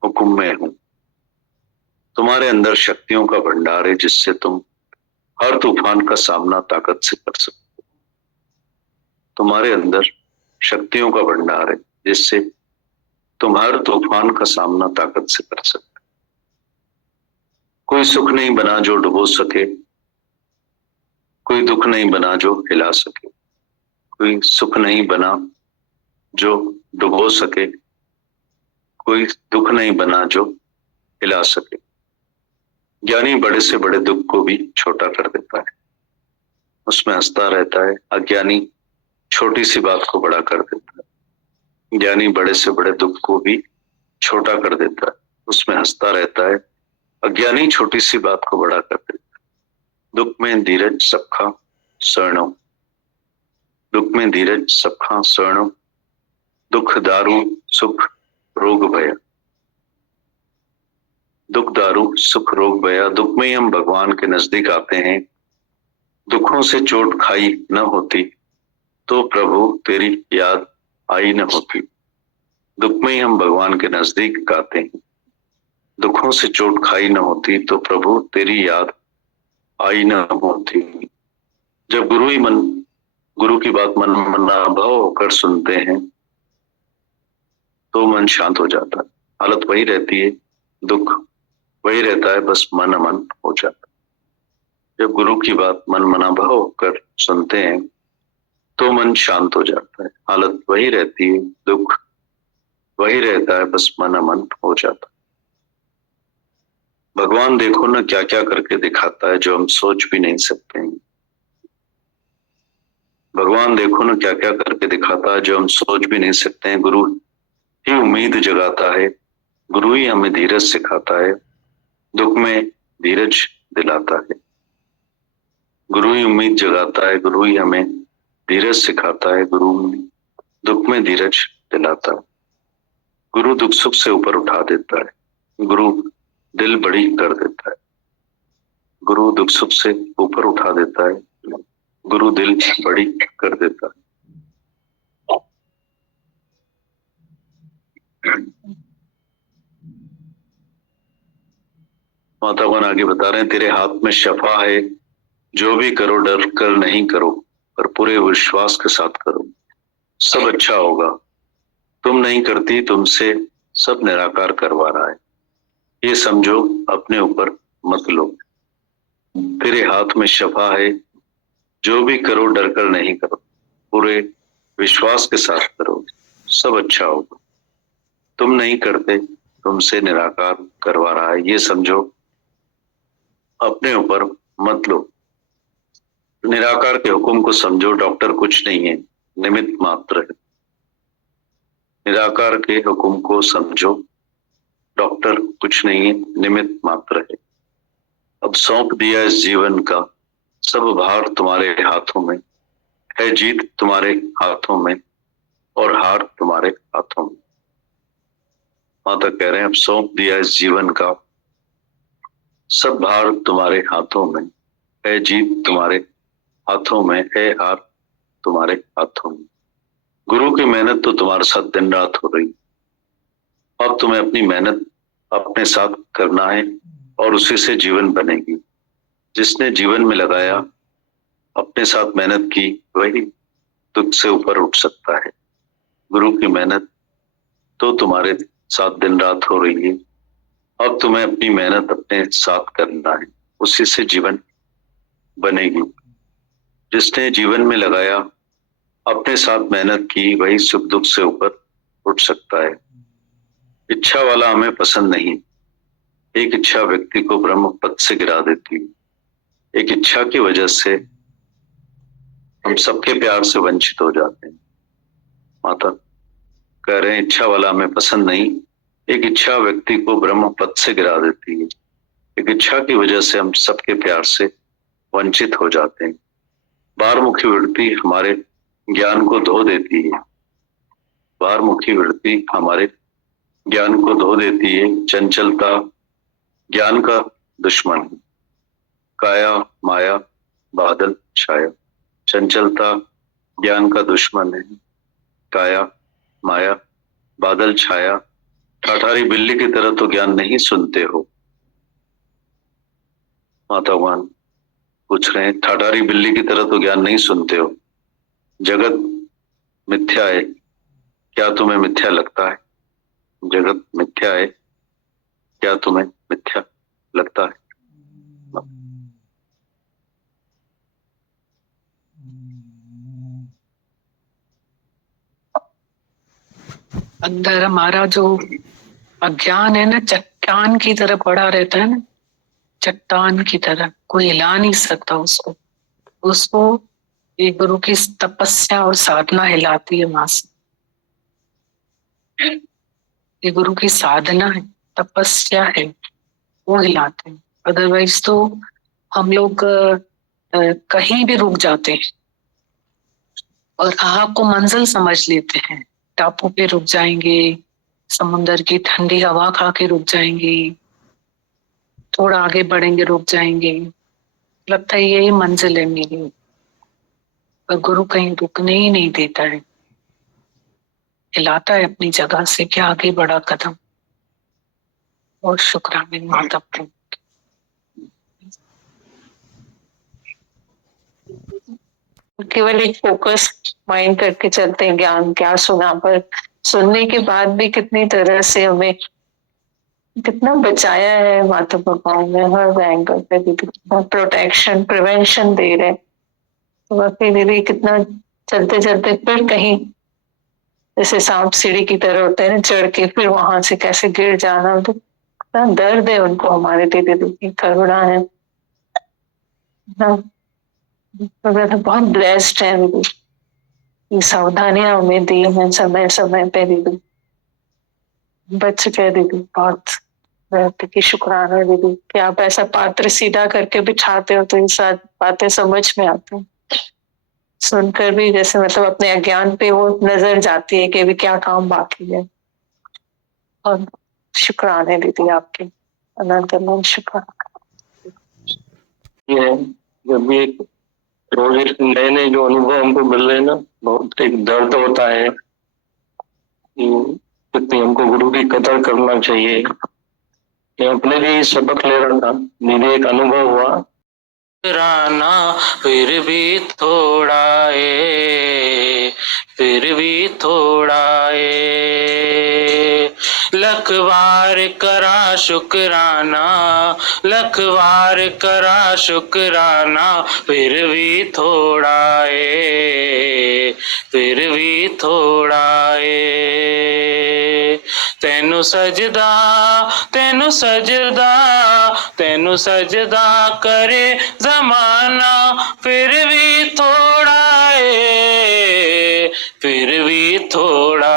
हुक्म में हूँ। तुम्हारे अंदर शक्तियों का भंडार है, जिससे तुम हर तूफान का सामना ताकत से कर सकते हो। तुम्हारे अंदर शक्तियों का भंडार है, जिससे तुम हर तूफान का सामना ताकत से कर सकते हो। कोई सुख नहीं बना जो डुबो सके, कोई दुख नहीं बना जो हिला सके। कोई सुख नहीं बना जो डुबो सके, कोई दुख नहीं बना जो हिला सके। ज्ञानी बड़े से बड़े दुख को भी छोटा कर देता है, उसमें हंसता रहता है। अज्ञानी छोटी सी बात को बड़ा कर देता है। ज्ञानी बड़े से बड़े दुख को भी छोटा कर देता है, उसमें हंसता रहता है। अज्ञानी छोटी सी बात को बड़ा कर देता है। दुख में धीरज सखा शरणो, दुख में धीरज सखा शरणो, दुख दारू सुख रोग भया। दुख दारू सुख रोग भया। दुख में ही हम भगवान के नजदीक आते हैं। दुखों से चोट खाई न होती तो प्रभु तेरी याद आई न होती। दुख में ही हम भगवान के नजदीक आते हैं। दुखों से चोट खाई न होती तो प्रभु तेरी याद आई न होती। जब गुरु की बात मन मनाभाव होकर सुनते हैं तो मन शांत हो जाता है। हालत वही रहती है, दुख वही रहता है, बस मन अमन हो जाता है। जब गुरु की बात मन मनाभाव होकर सुनते हैं तो मन शांत हो जाता है। हालत वही रहती है, दुख वही रहता है, बस मन अमन हो जाता है। भगवान देखो ना क्या क्या करके दिखाता है जो हम सोच भी नहीं सकते हैं। भगवान देखो ना क्या क्या करके दिखाता है जो हम सोच भी नहीं सकते हैं। गुरु ही उम्मीद जगाता है, गुरु ही हमें धीरज सिखाता है, दुख में धीरज दिलाता है। गुरु ही उम्मीद जगाता है, गुरु ही हमें धीरज सिखाता है, गुरु दुख में धीरज दिलाता है। गुरु दुख सुख से ऊपर उठा देता है, गुरु दिल बड़ी कर देता है। गुरु दुख सुख से ऊपर उठा देता है, गुरु दिल बड़ी कर देता है। मातागण आगे बता रहे हैं, तेरे हाथ में शफा है, जो भी करो डर कर नहीं करो, पर पूरे विश्वास के साथ करो, सब अच्छा होगा। तुम नहीं करती, तुमसे सब निराकार करवा रहा है, ये समझो, अपने ऊपर मत लो। तेरे हाथ में शफा है, जो भी करो डर कर नहीं करो, पूरे विश्वास के साथ करो, सब अच्छा होगा। तुम नहीं करते, तुमसे निराकार करवा रहा है, ये समझो, अपने ऊपर मत लो। निराकार के हुक्म को समझो, डॉक्टर कुछ नहीं है, निमित्त मात्र है। निराकार के हुक्म को समझो, डॉक्टर कुछ नहीं है, निमित्त मात्र है। अब सौंप दिया इस जीवन का सब भार तुम्हारे हाथों में है, जीत तुम्हारे हाथों में और हार तुम्हारे हाथों में। माता कह रहे हैं, अब सौंप दिया इस जीवन का सब भार तुम्हारे हाथों में है, जीत तुम्हारे हाथों में है, हार तुम्हारे हाथों में। गुरु की मेहनत तो तुम्हारे साथ दिन रात हो रही, अब तुम्हें अपनी मेहनत अपने साथ करना है और उसी से जीवन बनेगी। जिसने जीवन में लगाया, अपने साथ मेहनत की, वही दुख से ऊपर उठ सकता है। गुरु की मेहनत तो तुम्हारे साथ दिन रात हो रही है, अब तुम्हें अपनी मेहनत अपने साथ करना है, उसी से जीवन बनेगी। जिसने जीवन में लगाया, अपने साथ मेहनत की, वही सुख दुख से ऊपर उठ सकता है। इच्छा वाला हमें पसंद नहीं, एक इच्छा व्यक्ति को ब्रह्म पद से गिरा देती है। एक इच्छा की वजह से हम सबके प्यार से वंचित हो जाते हैं। माता कह रहे हैं, इच्छा वाला हमें पसंद नहीं, एक इच्छा व्यक्ति को ब्रह्म पद से गिरा देती है। एक इच्छा की वजह से हम सबके प्यार से वंचित हो जाते हैं। बाहरमुखी वृत्ति हमारे ज्ञान को धो देती है, बाहरमुखी वृत्ति हमारे ज्ञान को धो देती है। चंचलता ज्ञान का दुश्मन है, काया माया बादल छाया। चंचलता ज्ञान का दुश्मन है, काया माया बादल छाया। ठाठारी बिल्ली की तरह तो ज्ञान नहीं सुनते हो। माता भगवान पूछ रहे हैं, ठाठारी बिल्ली की तरह तो ज्ञान नहीं सुनते हो। जगत मिथ्या है, क्या तुम्हें मिथ्या लगता है? जगत मिथ्या है, क्या तुम्हें मिथ्या लगता है? अंदर हमारा जो अज्ञान है ना, चट्टान की तरह पड़ा रहता है ना, चट्टान की तरह, कोई हिला नहीं सकता उसको। उसको ये गुरु की तपस्या और साधना हिलाती है वहां से। ये गुरु की साधना है, तपस्या है, वो हिलाते हैं। अदरवाइज तो हम लोग कहीं भी रुक जाते हैं और आग को मंजिल समझ लेते हैं। टापू पे रुक जाएंगे, समुंदर की ठंडी हवा खा के रुक जाएंगे, थोड़ा आगे बढ़ेंगे रुक जाएंगे, लगता है यही मंजिल है मेरी। पर गुरु कहीं रुकने ही नहीं देता है, हिलाता है अपनी जगह से कि आगे बढ़ा कदम। और शुक्राने माता प्रभु। केवल एक फोकस माइंड करके चलते हैं, ज्ञान क्या सुना, पर सुनने के बाद भी कितनी तरह से हमें कितना बचाया है माता भगवान ने, हर एंगल पे भी कितना प्रोटेक्शन प्रिवेंशन दे रहे। तो बाकी दीदी कितना चलते चलते फिर कहीं जैसे सांप सीढ़ी की तरह होते हैं ना, चढ़ के फिर वहां से कैसे गिर जाना, तो कितना दर्द है उनको हमारे दीदी की करुणा है ना। तो बहुत ब्लेस्ड है दीदी, ये सावधानियां हमें दी हैं समय समय पे दीदी, बच चुके दीदी। बहुत की शुक्राना दीदी कि आप ऐसा पात्र सीधा करके बिठाते हो तो ये सारी बातें समझ में आती हैं। सुनकर भी जैसे मतलब अपने अज्ञान पे वो नजर जाती है कि अभी क्या काम बाकी है। और शुक्राने दीदी आपके, अनंत अनंत शुक्राना। ये जब भी एक रोज एक नए नए जो अनुभव हमको मिल रहे हैं ना, बहुत एक दर्द होता है कि कितनी हमको गुरु की कदर करना चाहिए। ये अपने लिए सबक ले रहा था, मेरे एक अनुभव हुआ राना, फिर भी थोड़ा फिर भी थोड़ा लखवार करा शुक्राना, लखवार करा शुक्राना, फिर भी थोड़ा फिर भी थोड़ा तेनु सजदा तेनु सजदा तेनु सजदा करे जमाना, फिर भी थोड़ा फिर भी थोड़ा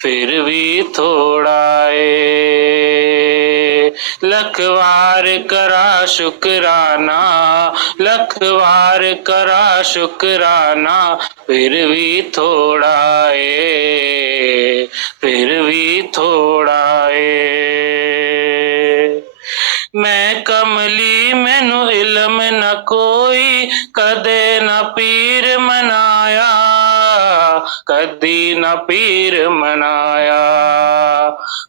फिर भी थोड़ा लखवार करा शुक्राना, लखवार करा शुक्राना, फिर भी थोड़ा फिर भी थोड़ा मैं कमली मैनू इल्म न कोई, कदे न पीर मनाया, कदी न पीर मनाया।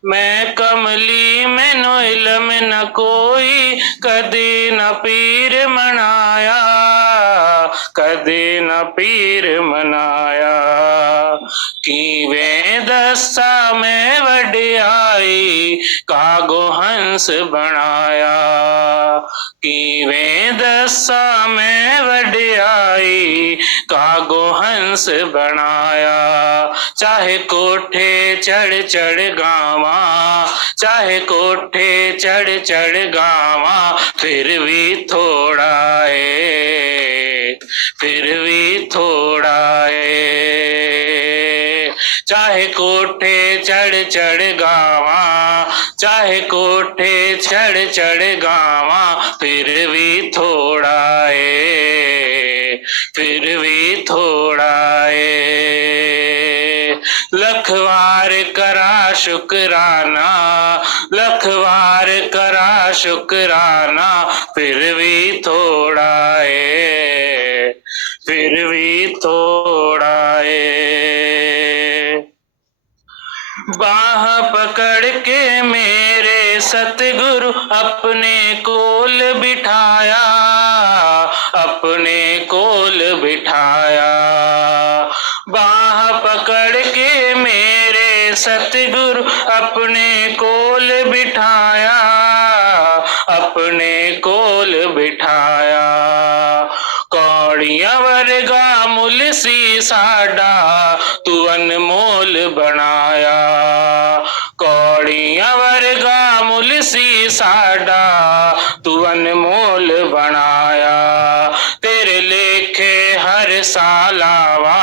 मैं कमली मैनू इल्म न कोई, कदी न पीर मनाया, कदी न पीर मनाया। किवें दसा मैं वडियाई, कागो हंस बनाया, किवें दसा मैं वडियाई, कागो हंस बनाया। चाहे कोठे चढ़ चढ़ गावा, चाहे कोठे चढ़ चढ़ गावा, फिर भी थोड़ा फिर भी थोड़ा चाहे कोठे चढ़ चढ़ गावा, चाहे कोठे चढ़ चढ़ गावा, फिर भी थोड़ा फिर भी थोड़ा लखवार करा शुक्राना, लखवार करा शुक्राना, फिर भी थोड़ा फिर भी थोड़ा बाह पकड़ के मेरे सतगुरु अपने कोल बिठाया, अपने कोल बिठाया। बाह पकड़ के मेरे सतगुरु अपने कोल बिठाया, अपने कोल बिठाया। कौड़ियां वर्गा मुल सी साडा तू अनमोल बनाया। कौड़ियां वर्गा मुल सी साडा तू अनमोल बनाया। तेरे लेखे हर साल आवा,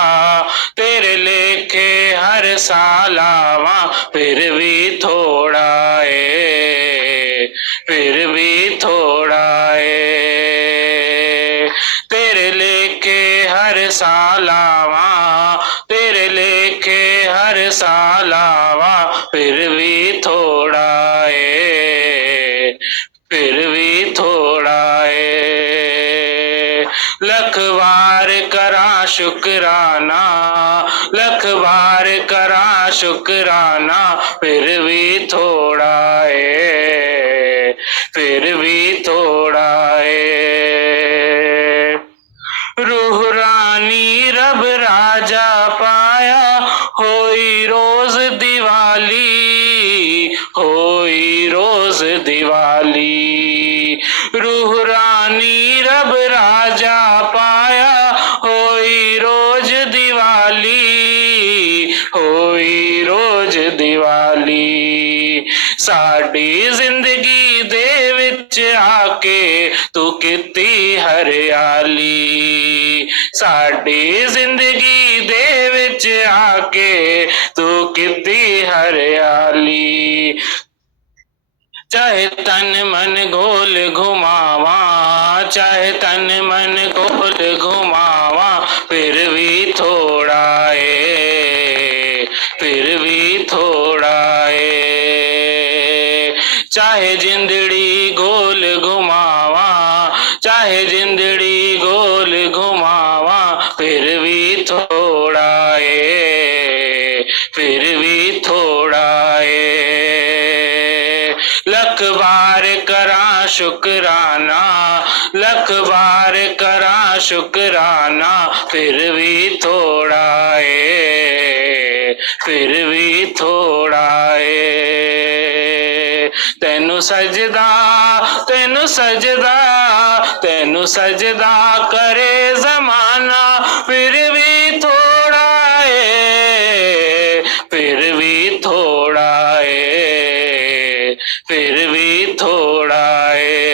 तेरे लेखे हर साल आवा, फिर भी थोड़ा है, फिर भी थोड़ा है। तेरे लेखे हर साल आवा, तेरे लेखे हर साल आवा, फिर भी थोड़ा है, फिर भी थोड़ा है। लख बार करा शुक्राना, लख बार करा शुक्राना, फिर भी थोड़ा है, फिर भी थोड़ा है। रूह रानी रब राजा पाया, होई रोज दिवाली, होई रोज दिवाली। रूह रानी रब राजा पाया, होई रोज दिवाली, होई रोज दिवाली। साडी जिंदगी दे विच आके तू किती हरियाली, साडी जिंदगी दे विच आके तू किती हरियाली। चाहे तन मन गोल घुमावा, चाहे तन मन गोल घुमावा, फिर भी थोड़ा है, फिर भी थोड़ा है। चाहे जिंदड़ी गोल घुमावा, चाहे जिंदड़ी गोल घुमावा, फिर भी थोड़ा है, फिर भी थोड़ा है। लख बार करा शुक्राना, लख बार करा शुक्राना, फिर भी थोड़ा है, फिर भी थोड़ा है। तेनु सजदा, तेनु सजदा, तेनु सजदा करे जमाना, फिर भी थोड़ा है, फिर भी थोड़ा है, फिर भी थोड़ा है।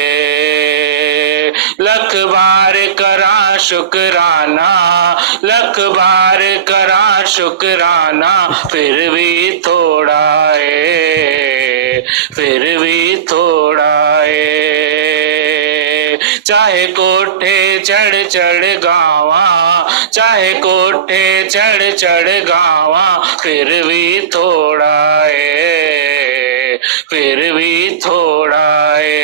लख बार करा शुक्राना, लख बार करा शुक्राना, फिर भी थोड़ा है, फिर भी थोड़ा है। चाहे कोठे चढ़ चढ़ गावा, चाहे कोठे चढ़ चढ़ गावा, फिर भी थोड़ा है, फिर भी थोड़ा है।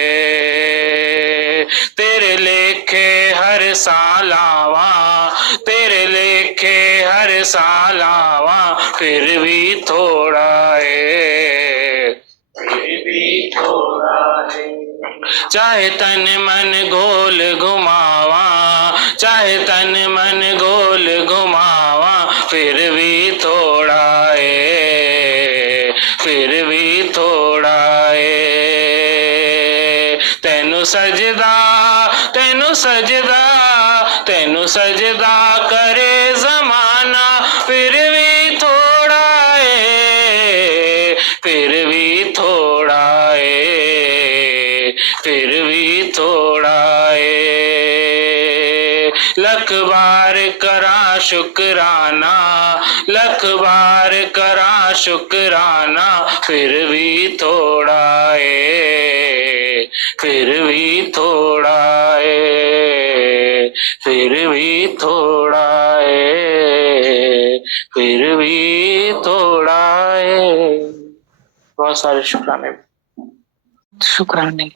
तेरे लेखे हर साल आवा, तेरे लेखे हर साल आवा, फिर भी थोड़ा है, फिर भी थोड़ा है। चाहे तन मन गोल घुमावा, चाहे तन मन गोल घुमावा, फिर भी थोड़ा है, फिर भी थोड़ा है। तेनु सजदा, तेनु सजदा, तेनु सजदा करे जमाना, फिर भी थोड़ा है, फिर भी थोड़ा है, फिर भी थोड़ा है। लख बार करा शुक्राना, लख बार करा शुक्राना, फिर भी थोड़ा है, फिर भी थोड़ा है, फिर भी थोड़ा है, फिर भी थोड़ा है। बहुत सारे शुक्राने। शुक्राने।